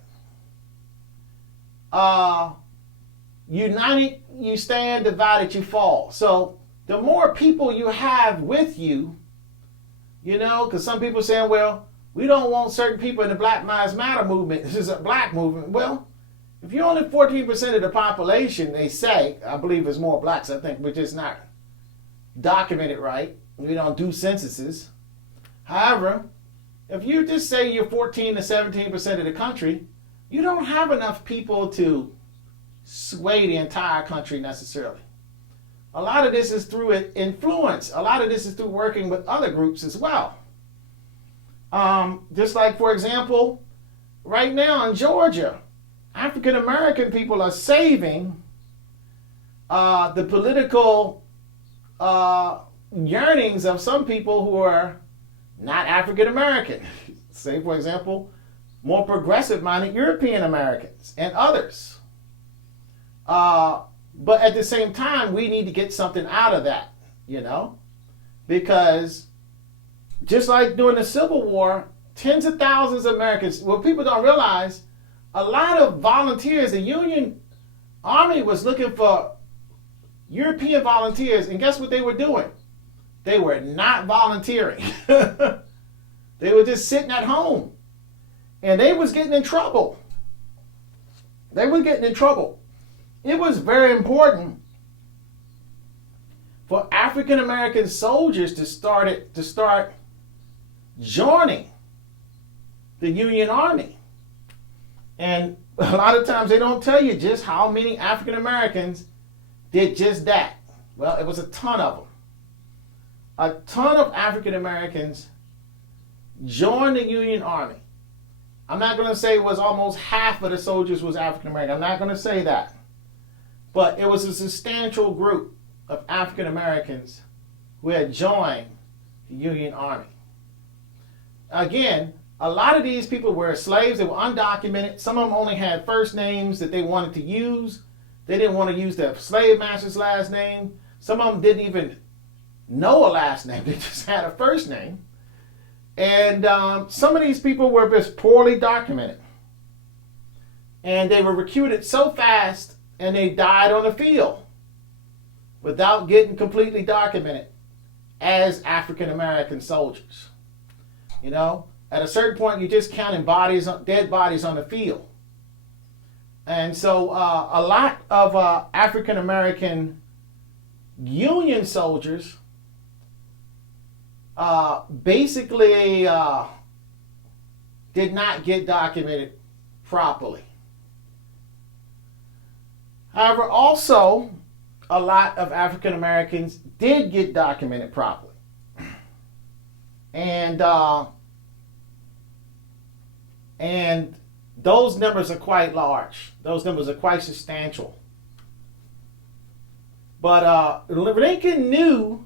United you stand, divided you fall. So the more people you have with you, because some people saying, well, we don't want certain people in the Black Lives Matter movement. This is a black movement. Well, if you're only 14% of the population, they say, I believe it's more blacks, I think, we're just not documented right. We don't do censuses. However, if you just say you're 14 to 17% of the country, you don't have enough people to sway the entire country necessarily. A lot of this is through influence. A lot of this is through working with other groups as well. Just like, for example, right now in Georgia, African American people are saving the political yearnings of some people who are not African American. Say, for example, more progressive-minded European Americans and others. But at the same time, we need to get something out of that, you know, because just like during the Civil War, tens of thousands of Americans, what people don't realize, a lot of volunteers, the Union Army was looking for European volunteers, and guess what they were doing? They were not volunteering. They were just sitting at home, and they was getting in trouble. They were getting in trouble. It was very important for African American soldiers to start joining the Union Army. And a lot of times they don't tell you just how many African Americans did just that. Well, it was a ton of them. A ton of African Americans joined the Union Army. I'm not going to say it was almost half of the soldiers was African American. I'm not going to say that. But it was a substantial group of African Americans who had joined the Union Army. Again, a lot of these people were slaves. They were undocumented. Some of them only had first names that they wanted to use. They didn't want to use their slave master's last name. Some of them didn't even know a last name. They just had a first name. And some of these people were just poorly documented. And they were recruited so fast, and they died on the field without getting completely documented as African American soldiers. You know, at a certain point, you're just counting bodies, dead bodies on the field. And so a lot of African American Union soldiers basically did not get documented properly. However, also, a lot of African Americans did get documented properly. And those numbers are quite large. Those numbers are quite substantial. But Lincoln knew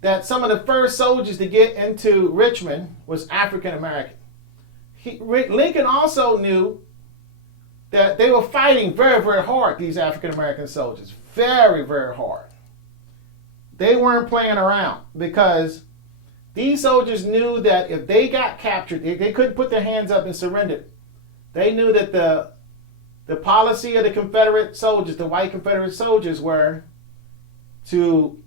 that some of the first soldiers to get into Richmond was African American. Lincoln also knew that they were fighting very, very hard, these African American soldiers. Very, very hard. They weren't playing around because these soldiers knew that if they got captured, they couldn't put their hands up and surrender. They knew that the policy of the Confederate soldiers, the white Confederate soldiers, were to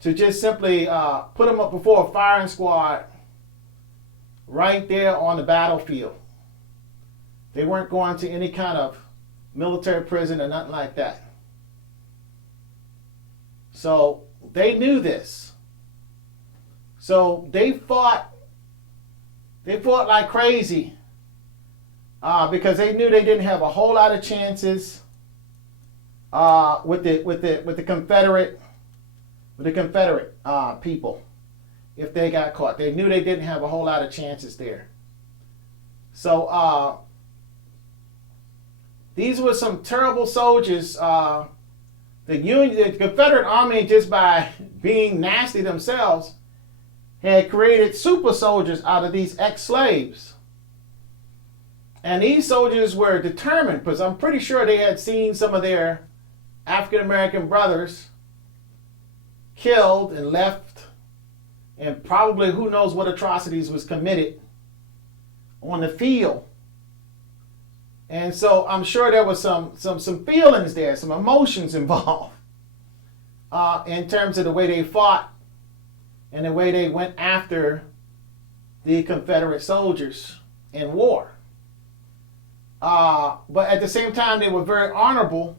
just simply put them up before a firing squad right there on the battlefield. They weren't going to any kind of military prison or nothing like that. So they knew this. So they fought like crazy because they knew they didn't have a whole lot of chances with the Confederate people if they got caught. They knew they didn't have a whole lot of chances there. So these were some terrible soldiers. The Confederate Army, just by being nasty themselves, had created super soldiers out of these ex-slaves. And these soldiers were determined, because I'm pretty sure they had seen some of their African-American brothers killed and left, and probably who knows what atrocities was committed on the field. And so I'm sure there was some feelings there, some emotions involved in terms of the way they fought and the way they went after the Confederate soldiers in war. But at the same time, they were very honorable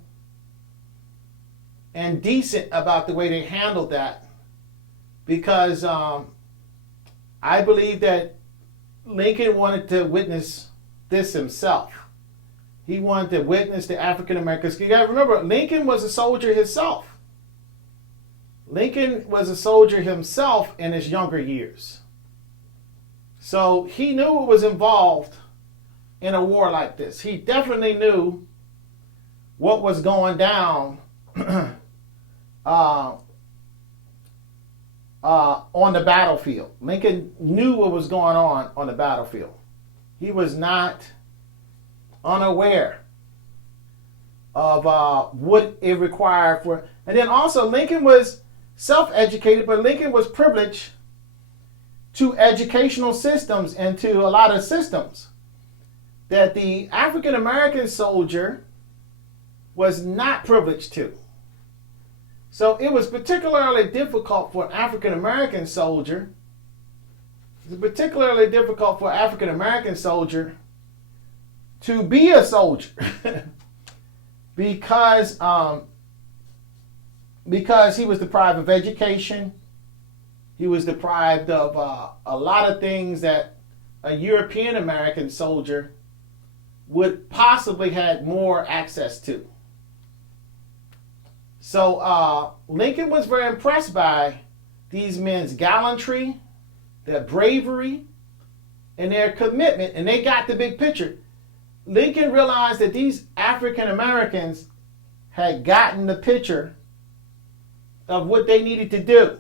and decent about the way they handled that, because I believe that Lincoln wanted to witness this himself. He wanted to witness the African Americans. You got to remember, Lincoln was a soldier himself. Lincoln was a soldier himself in his younger years. So he knew what was involved in a war like this. He definitely knew what was going down on the battlefield. Lincoln knew what was going on the battlefield. He was not unaware of what it required for. And then also Lincoln was self-educated, but Lincoln was privileged to educational systems and to a lot of systems that the African American soldier was not privileged to. So it was particularly difficult for an African American soldier. It was particularly difficult for an African American soldier to be a soldier because he was deprived of education. He was deprived of a lot of things that a European American soldier would possibly had more access to. So Lincoln was very impressed by these men's gallantry, their bravery, and their commitment, and they got the big picture. Lincoln realized that these African Americans had gotten the picture of what they needed to do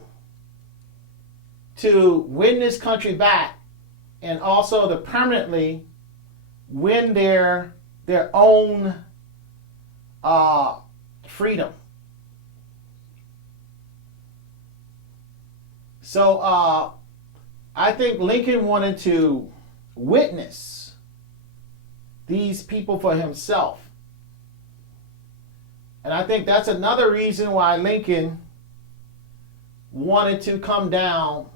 to win this country back, and also to permanently win their own freedom. So I think Lincoln wanted to witness these people for himself. And I think that's another reason why Lincoln wanted to come down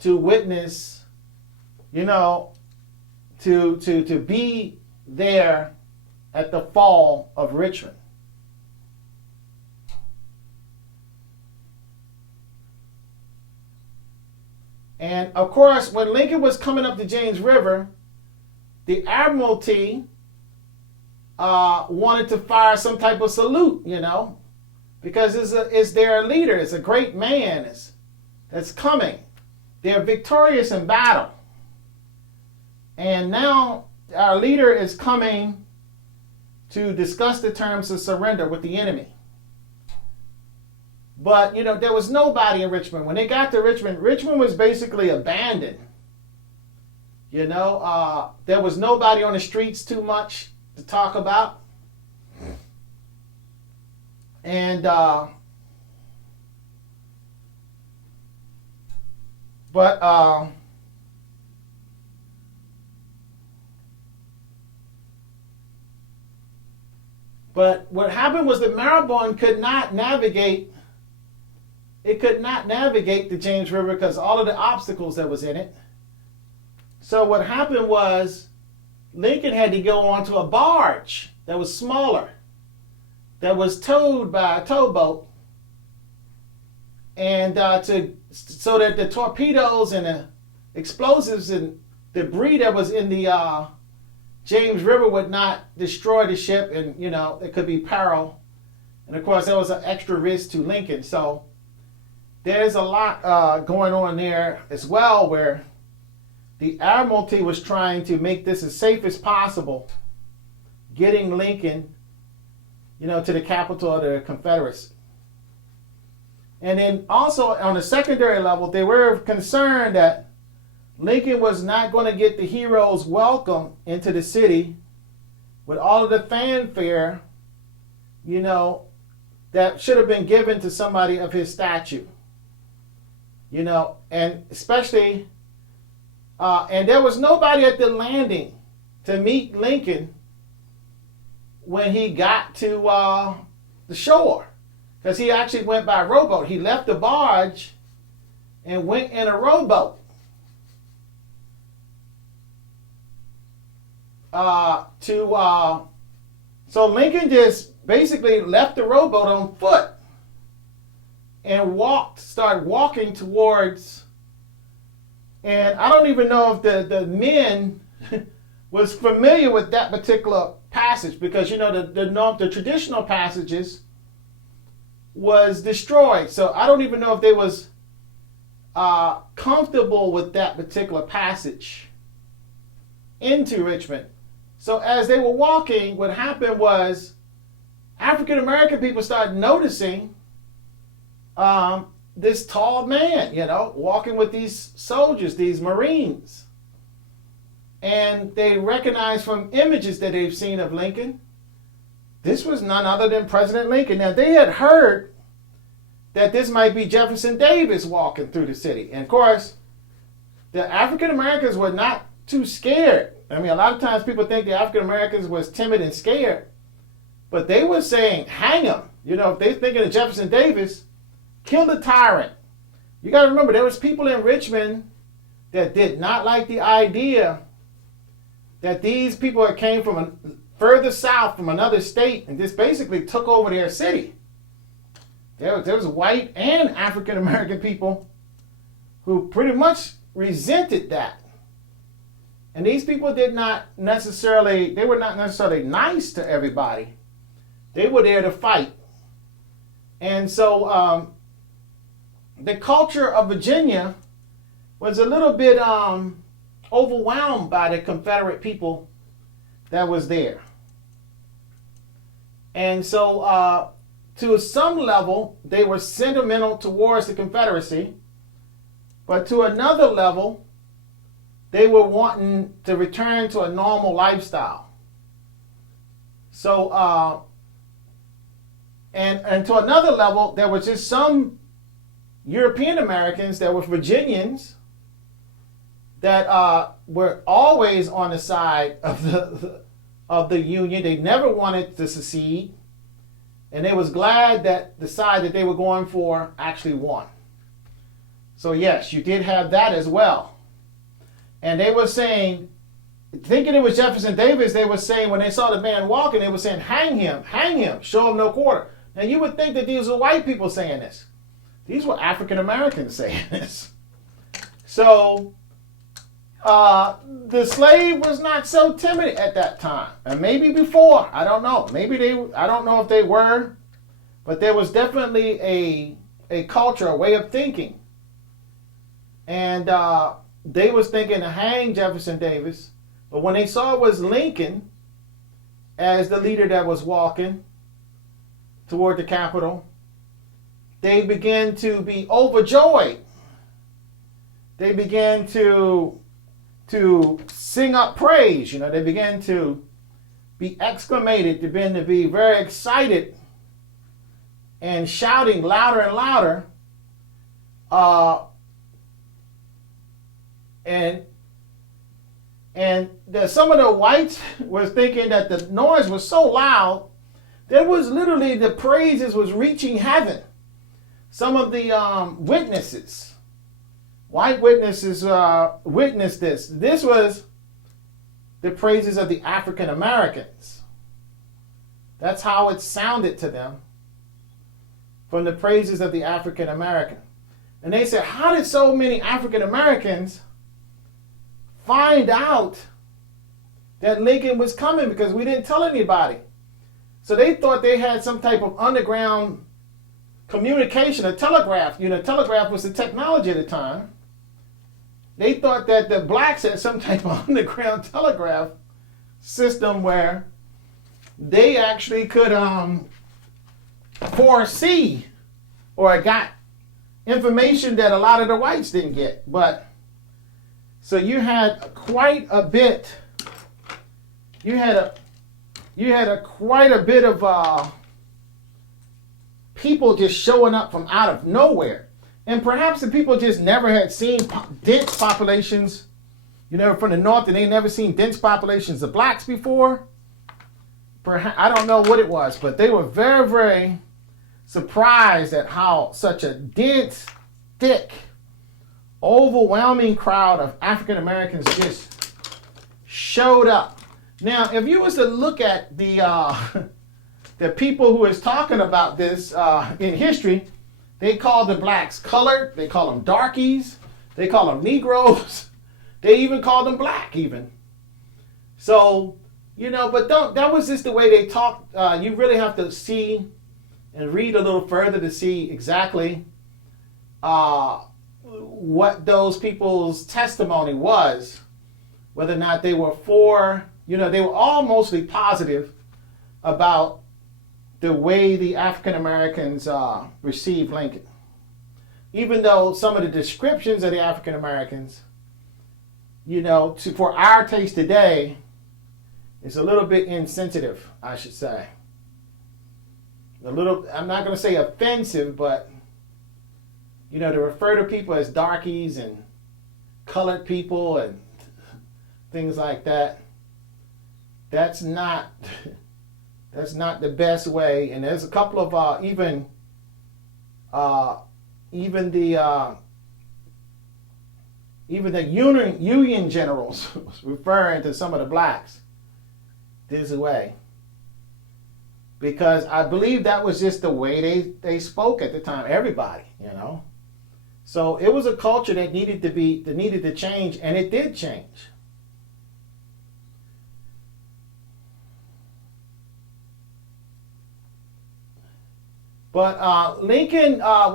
to witness, to be there at the fall of Richmond. And of course, when Lincoln was coming up the James River, the Admiralty wanted to fire some type of salute, because it's their leader. It's a great man that's coming. They're victorious in battle. And now our leader is coming to discuss the terms of surrender with the enemy. But, there was nobody in Richmond. When they got to Richmond, Richmond was basically abandoned. There was nobody on the streets too much to talk about. And, but what happened was that Malvern could not navigate. It could not navigate the James River because all of the obstacles that was in it. So what happened was Lincoln had to go onto a barge that was smaller, that was towed by a towboat, and so that the torpedoes and the explosives and debris that was in the James River would not destroy the ship, and it could be peril. And of course, there was an extra risk to Lincoln. So there's a lot going on there as well, where the Admiralty was trying to make this as safe as possible, getting Lincoln, to the capital of the Confederacy. And then also on the secondary level, they were concerned that Lincoln was not going to get the hero's welcome into the city with all of the fanfare, that should have been given to somebody of his stature. And especially, and there was nobody at the landing to meet Lincoln when he got to the shore, because he actually went by rowboat. He left the barge and went in a rowboat so Lincoln just basically left the rowboat on foot and started walking towards, and I don't even know if the men was familiar with that particular passage, because the traditional passages was destroyed. So I don't even know if they was comfortable with that particular passage into Richmond. So as they were walking, what happened was African American people started noticing this tall man, walking with these soldiers, these Marines. And they recognized from images that they've seen of Lincoln, this was none other than President Lincoln. Now, they had heard that this might be Jefferson Davis walking through the city. And of course, the African Americans were not too scared. I mean, a lot of times people think the African Americans was timid and scared, but they were saying, hang him. If they're thinking of Jefferson Davis, kill the tyrant. You got to remember, there was people in Richmond that did not like the idea that these people that came from further south from another state and just basically took over their city. There was white and African American people who pretty much resented that. And these people they were not necessarily nice to everybody. They were there to fight. And so the culture of Virginia was a little bit overwhelmed by the Confederate people that was there. And so to some level, they were sentimental towards the Confederacy, but to another level, they were wanting to return to a normal lifestyle. So, and to another level, there was just some European Americans that were Virginians that were always on the side of the Union. They never wanted to secede, and they was glad that the side that they were going for actually won. So yes, you did have that as well. And they were saying, thinking it was Jefferson Davis, they were saying when they saw the man walking, they were saying, hang him, show him no quarter. Now you would think that these were white people saying this. These were African Americans saying this. So the slave was not so timid at that time. And maybe before, I don't know. I don't know if they were, but there was definitely a culture, a way of thinking. And they was thinking to hang Jefferson Davis. But when they saw it was Lincoln as the leader that was walking toward the Capitol, they began to be overjoyed. They began to sing up praise. They began to be exclamated, they began to be very excited and shouting louder and louder. And some of the whites was thinking that the noise was so loud, there was literally the praises was reaching heaven. Some of the witnesses, white witnesses, witnessed this. This was the praises of the African Americans. That's how it sounded to them from the praises of the African American. And they said, how did so many African Americans find out that Lincoln was coming? Because we didn't tell anybody. So they thought they had some type of underground communication, a telegraph. Telegraph was the technology at the time. They thought that the blacks had some type of underground telegraph system where they actually could foresee or got information that a lot of the whites didn't get. But so you had quite a bit. You had quite a bit of people just showing up from out of nowhere, and perhaps the people just never had seen dense populations. From the north, and they never seen dense populations of blacks before. Perhaps I don't know what it was, but they were very, very surprised at how such a dense, thick, overwhelming crowd of African Americans just showed up. Now, if you was to look at the people who is talking about this in history, they call the blacks colored. They call them darkies. They call them Negroes. They even call them black even. So, but that was just the way they talked. You really have to see and read a little further to see exactly what those people's testimony was, whether or not they were for, they were all mostly positive about the way the African Americans received Lincoln. Even though some of the descriptions of the African Americans, for our taste today, is a little bit insensitive, I should say. I'm not going to say offensive, but, to refer to people as darkies and colored people and things like that, that's not the best way. And there's a couple of even the Union generals was referring to some of the blacks this way, because I believe that was just the way they spoke at the time. Everybody, So it was a culture that needed to change, and it did change. But Lincoln, there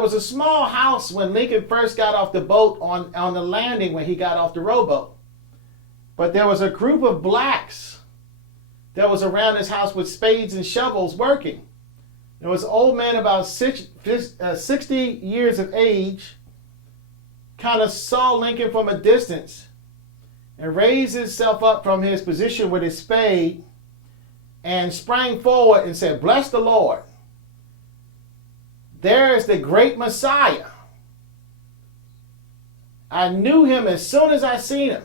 was a small house when Lincoln first got off the boat on the landing when he got off the rowboat. But there was a group of blacks that was around his house with spades and shovels working. There was an old man about 60 years of age, kind of saw Lincoln from a distance and raised himself up from his position with his spade and sprang forward and said, "Bless the Lord. There is the great Messiah. I knew him as soon as I seen him.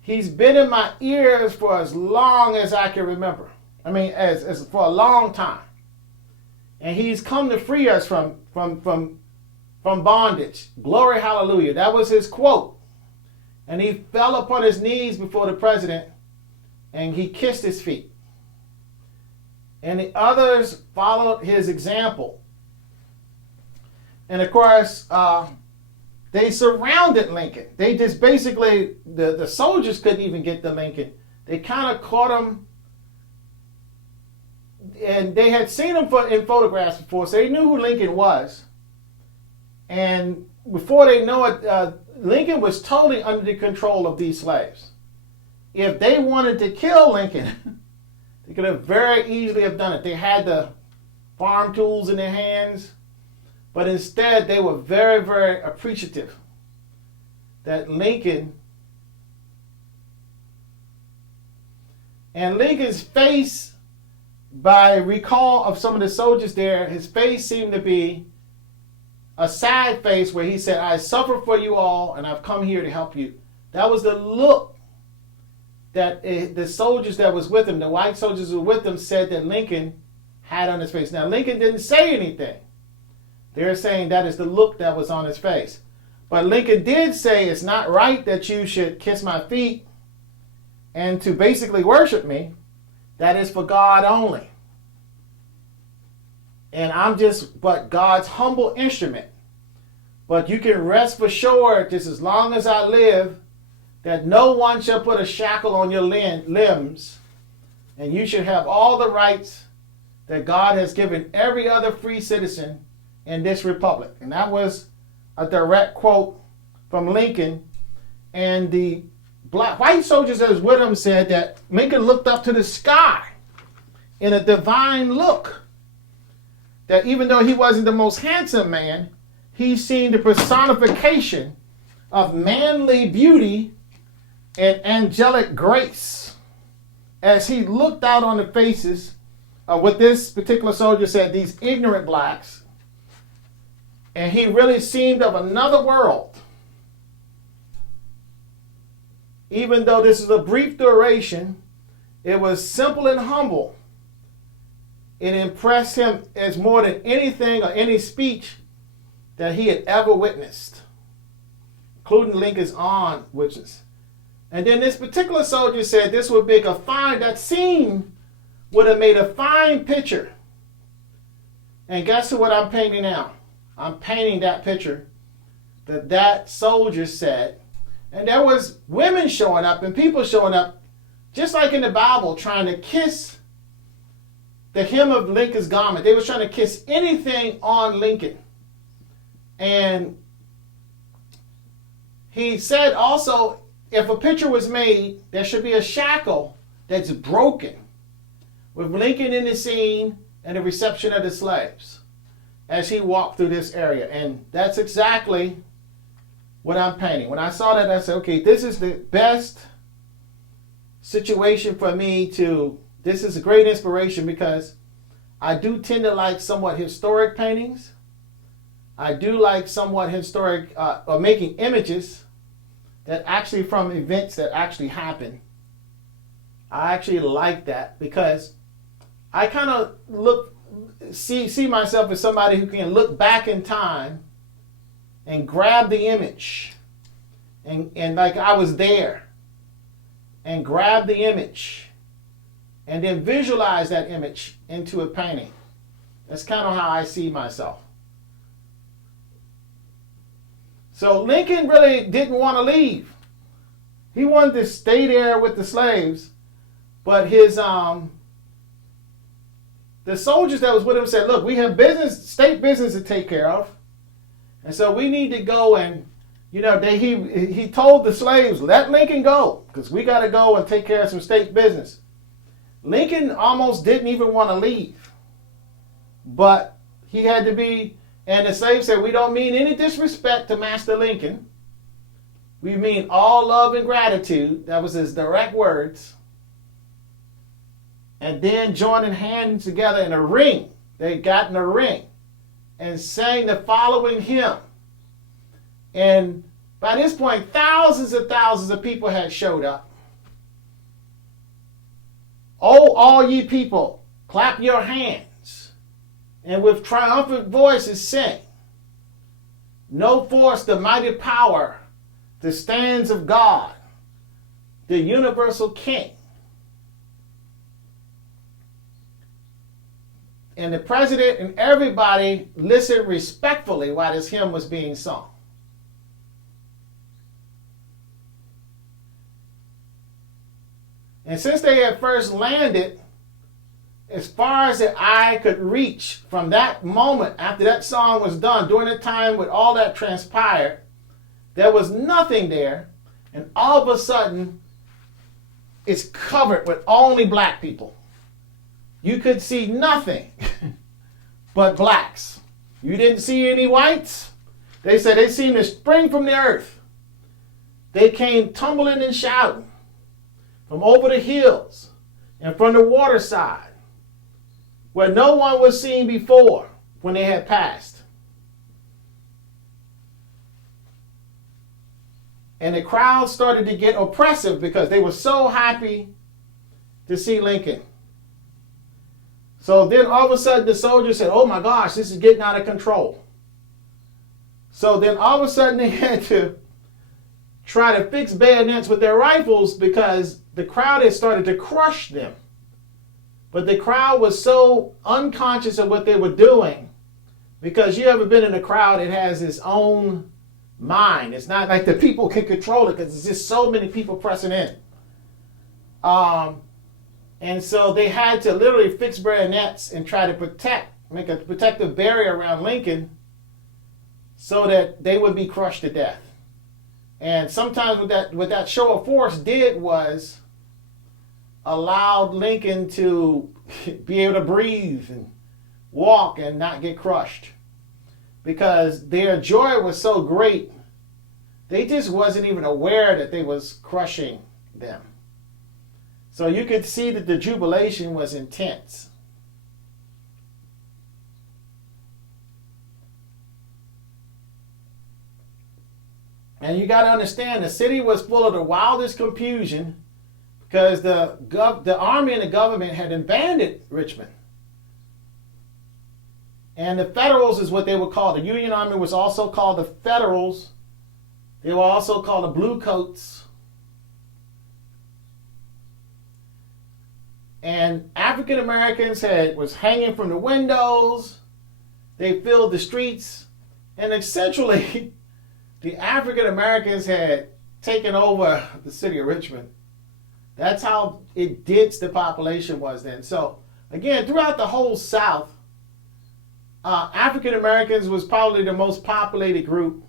He's been in my ears for as long as I can remember. I mean, as for a long time. And he's come to free us from bondage. Glory, hallelujah." That was his quote. And he fell upon his knees before the president and he kissed his feet. And the others followed his example. And of course, they surrounded Lincoln. They just basically, the soldiers couldn't even get to Lincoln. They kind of caught him, and they had seen him in photographs before, so they knew who Lincoln was. And before they know it, Lincoln was totally under the control of these slaves. If they wanted to kill Lincoln, they could have very easily have done it. They had the farm tools in their hands. But instead, they were very, very appreciative that Lincoln's face, by recall of some of the soldiers there, his face seemed to be a sad face where he said, "I suffer for you all, and I've come here to help you." That was the look that the soldiers that was with him, the white soldiers who were with him, said that Lincoln had on his face. Now, Lincoln didn't say anything. They're saying that is the look that was on his face. But Lincoln did say, "It's not right that you should kiss my feet and to basically worship me. That is for God only. And I'm just but God's humble instrument. But you can rest for sure, just as long as I live, that no one shall put a shackle on your limbs, and you should have all the rights that God has given every other free citizen in this republic." And that was a direct quote from Lincoln. And the white soldiers that was with him said that Lincoln looked up to the sky in a divine look. That even though he wasn't the most handsome man, he seemed the personification of manly beauty and angelic grace as he looked out on the faces of what this particular soldier said, these ignorant blacks. And he really seemed of another world. Even though this is a brief duration, it was simple and humble. It impressed him as more than anything or any speech that he had ever witnessed, including Lincoln's own witness. And then this particular soldier said this would make a fine, that scene would have made a fine picture. And guess what I'm painting now? I'm painting that picture that soldier said. And there was women showing up and people showing up just like in the Bible, trying to kiss the hem of Lincoln's garment. They were trying to kiss anything on Lincoln. And he said also, if a picture was made, there should be a shackle that's broken with Lincoln in the scene and the reception of the slaves as he walked through this area. And that's exactly what I'm painting. When I saw that, I said, okay, this is the best situation for me to, this is a great inspiration, because I do tend to like somewhat historic paintings. I do like somewhat historic, or making images that actually from events that actually happen. I actually like that because I kind of see myself as somebody who can look back in time and grab the image and like I was there, and grab the image and then visualize that image into a painting. That's kind of how I see myself. So Lincoln really didn't want to leave. He wanted to stay there with the slaves, but his the soldiers that was with him said, look, we have business, state business to take care of. And so we need to go, and he told the slaves, let Lincoln go, because we got to go and take care of some state business. Lincoln almost didn't even want to leave, but he had to be, and the slaves said, we don't mean any disrespect to Master Lincoln. We mean all love and gratitude. That was his direct words. And then joining hands together in a ring. They got in a ring and sang the following hymn. And by this point, thousands of people had showed up. Oh, all ye people, clap your hands, and with triumphant voices sing. No force the mighty power, the stands of God, the universal King. And the president and everybody listened respectfully while this hymn was being sung. And since they had first landed, as far as the eye could reach from that moment after that song was done, during the time with all that transpired, there was nothing there. And all of a sudden, it's covered with only black people. You could see nothing but blacks. You didn't see any whites. They said they seemed to spring from the earth. They came tumbling and shouting from over the hills and from the water side, where no one was seen before when they had passed. And the crowd started to get oppressive because they were so happy to see Lincoln. So then all of a sudden the soldiers said, oh my gosh, this is getting out of control. So then all of a sudden they had to try to fix bayonets with their rifles because the crowd had started to crush them. But the crowd was so unconscious of what they were doing, because you ever been in a crowd, it has its own mind. It's not like the people can control it because there's just so many people pressing in. And so they had to literally fix bayonets and try to make a protective barrier around Lincoln so that they would be crushed to death. And sometimes what that show of force did was allowed Lincoln to be able to breathe and walk and not get crushed. Because their joy was so great, they just wasn't even aware that they was crushing them. So you could see that the jubilation was intense. And you got to understand, the city was full of the wildest confusion because the army and the government had abandoned Richmond. And the Federals is what they were called. The Union Army was also called the Federals. They were also called the Bluecoats. And African Americans was hanging from the windows. They filled the streets. And essentially, the African Americans had taken over the city of Richmond. That's how dense the population was then. So again, throughout the whole South, African Americans was probably the most populated group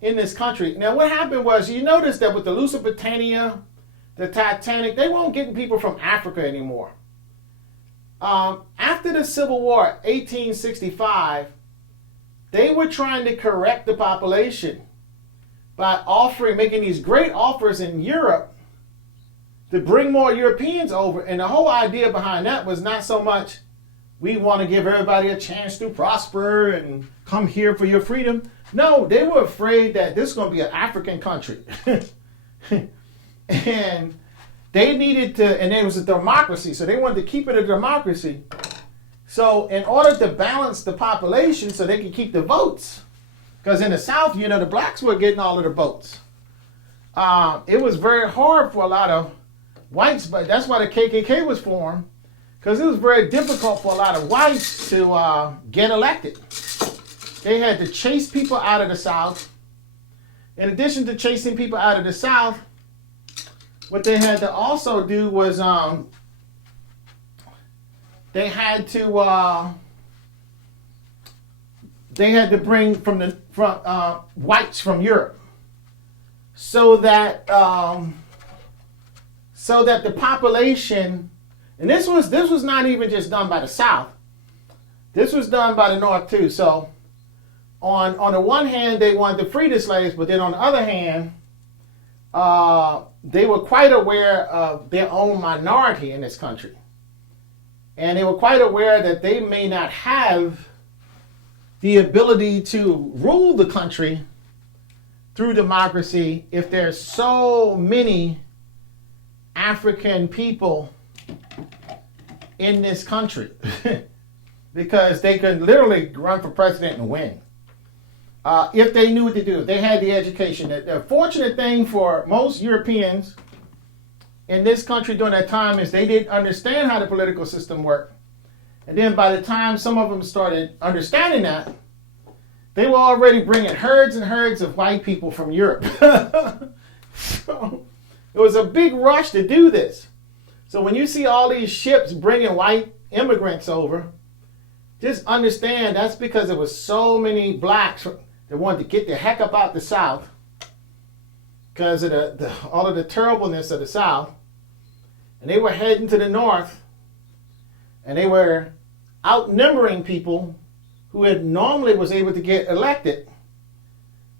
in this country. Now, what happened was, you notice that with the Lusitania, the Titanic, they weren't getting people from Africa anymore. After the Civil War, 1865, they were trying to correct the population by making these great offers in Europe to bring more Europeans over. And the whole idea behind that was not so much, we want to give everybody a chance to prosper and come here for your freedom. No, they were afraid that this is going to be an African country. And they needed to, and it was a democracy, so they wanted to keep it a democracy. So in order to balance the population so they could keep the votes, because in the South, the blacks were getting all of the votes. It was very hard for a lot of whites, but that's why the KKK was formed, because it was very difficult for a lot of whites to get elected. They had to chase people out of the South. In addition to chasing people out of the South, what they had to also do was they had to bring from whites from Europe, so that the population, and this was not even just done by the South. This was done by the North too. So on the one hand, they wanted to free the slaves, but then on the other hand, they were quite aware of their own minority in this country. And they were quite aware that they may not have the ability to rule the country through democracy if there's so many African people in this country. Because they could literally run for president and win. If they knew what to do, if they had the education. The fortunate thing for most Europeans in this country during that time is they didn't understand how the political system worked. And then by the time some of them started understanding that, they were already bringing herds and herds of white people from Europe. So it was a big rush to do this. So when you see all these ships bringing white immigrants over, just understand that's because there was so many blacks that wanted to get the heck up out the South because of all of the terribleness of the South. And they were heading to the North, and they were outnumbering people who had normally was able to get elected.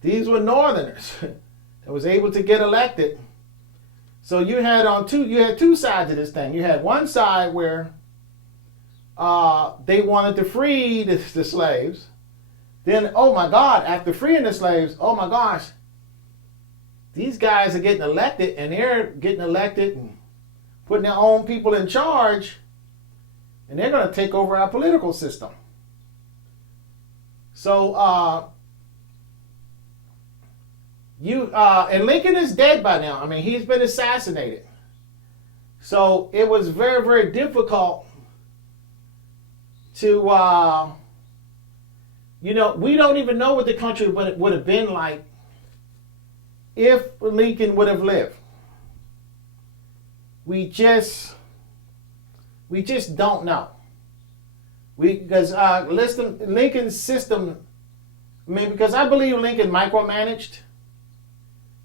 These were Northerners that was able to get elected. So you had two sides of this thing. You had one side where they wanted to free the slaves. Then, oh my God, after freeing the slaves, oh my gosh, these guys are getting elected, and they're getting elected and putting their own people in charge, and they're going to take over our political system. So, and Lincoln is dead by now. I mean, he's been assassinated. So it was very, very difficult to, we don't even know what the country would have been like if Lincoln would have lived. We just don't know. Because Lincoln's system, because I believe Lincoln micromanaged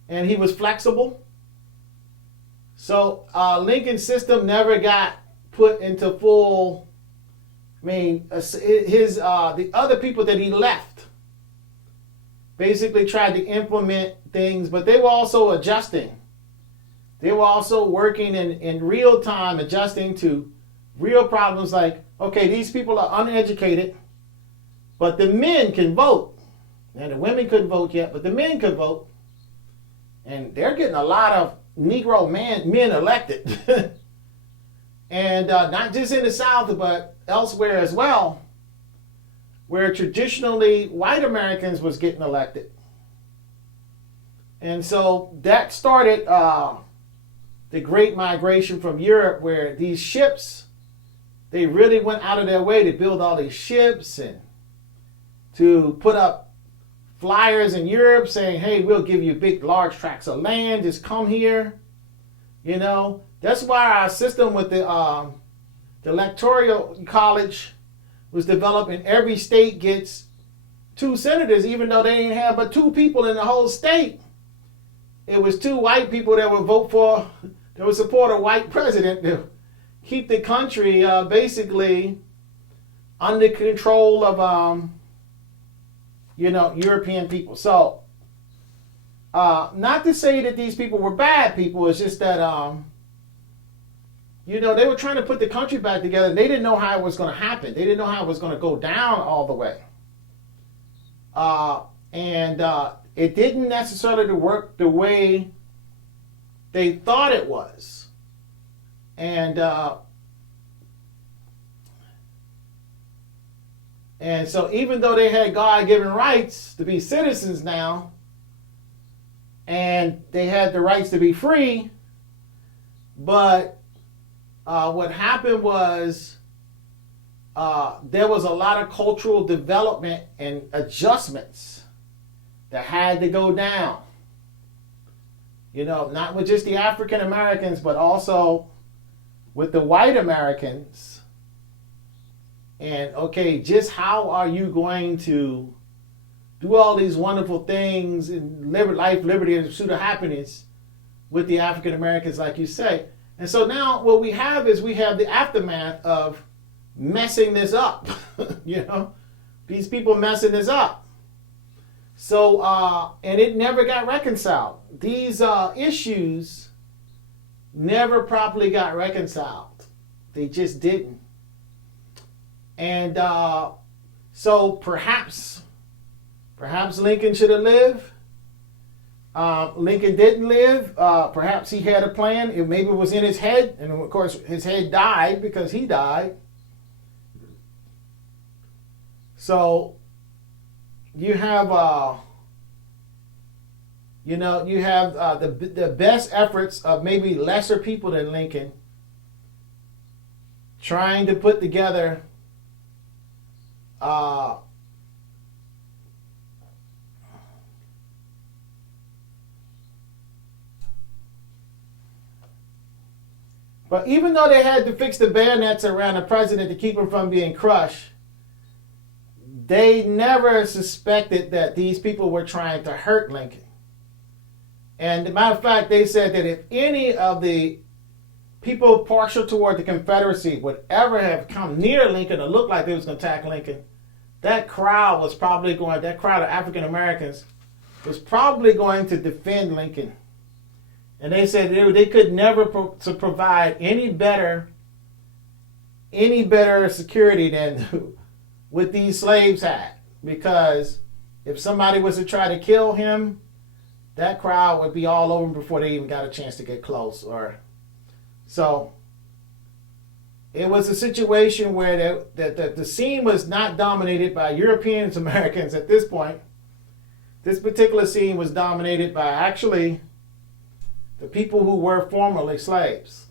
and he was flexible. So Lincoln's system never got put into full. The other people that he left basically tried to implement things, but they were also adjusting. They were also working in real time, adjusting to real problems like, okay, these people are uneducated, but the men can vote. And the women couldn't vote yet, but the men could vote. And they're getting a lot of Negro men elected. And not just in the South, but elsewhere as well, where traditionally white Americans was getting elected. And so that started the Great Migration from Europe, where these ships, they really went out of their way to build all these ships and to put up flyers in Europe saying, hey, we'll give you big, large tracts of land, just come here. You know, that's why our system with the electoral college was developed, and every state gets 2 senators, even though they didn't have but 2 people in the whole state. It was 2 white people that would vote for, that would support a white president to keep the country basically under control of, European people. So, not to say that these people were bad people, it's just that, they were trying to put the country back together. They didn't know how it was going to happen. They didn't know how it was going to go down all the way. And it didn't necessarily work the way they thought it was. And so even though they had God-given rights to be citizens now, and they had the rights to be free, but what happened was there was a lot of cultural development and adjustments that had to go down. Not with just the African Americans, but also with the white Americans. And okay, just how are you going to do all these wonderful things in life, liberty, and pursuit of happiness with the African Americans, like you say? And so now what we have is we have the aftermath of messing this up. These people messing this up. So, and it never got reconciled. These issues never properly got reconciled. They just didn't. And so perhaps Lincoln should have lived. Lincoln didn't live. Perhaps he had a plan. It maybe was in his head. And of course, his head died because he died. So you have, the best efforts of maybe lesser people than Lincoln trying to put together but even though they had to fix the bayonets around the president to keep him from being crushed, they never suspected that these people were trying to hurt Lincoln. And as a matter of fact, they said that if any of the people partial toward the Confederacy would ever have come near Lincoln or looked like they was going to attack Lincoln, that crowd of African Americans was probably going to defend Lincoln. And they said they could never provide any better security than what these slaves had. Because if somebody was to try to kill him, that crowd would be all over him before they even got a chance to get close. So it was a situation where the scene was not dominated by Europeans, Americans at this point. This particular scene was dominated by actually the people who were formerly slaves.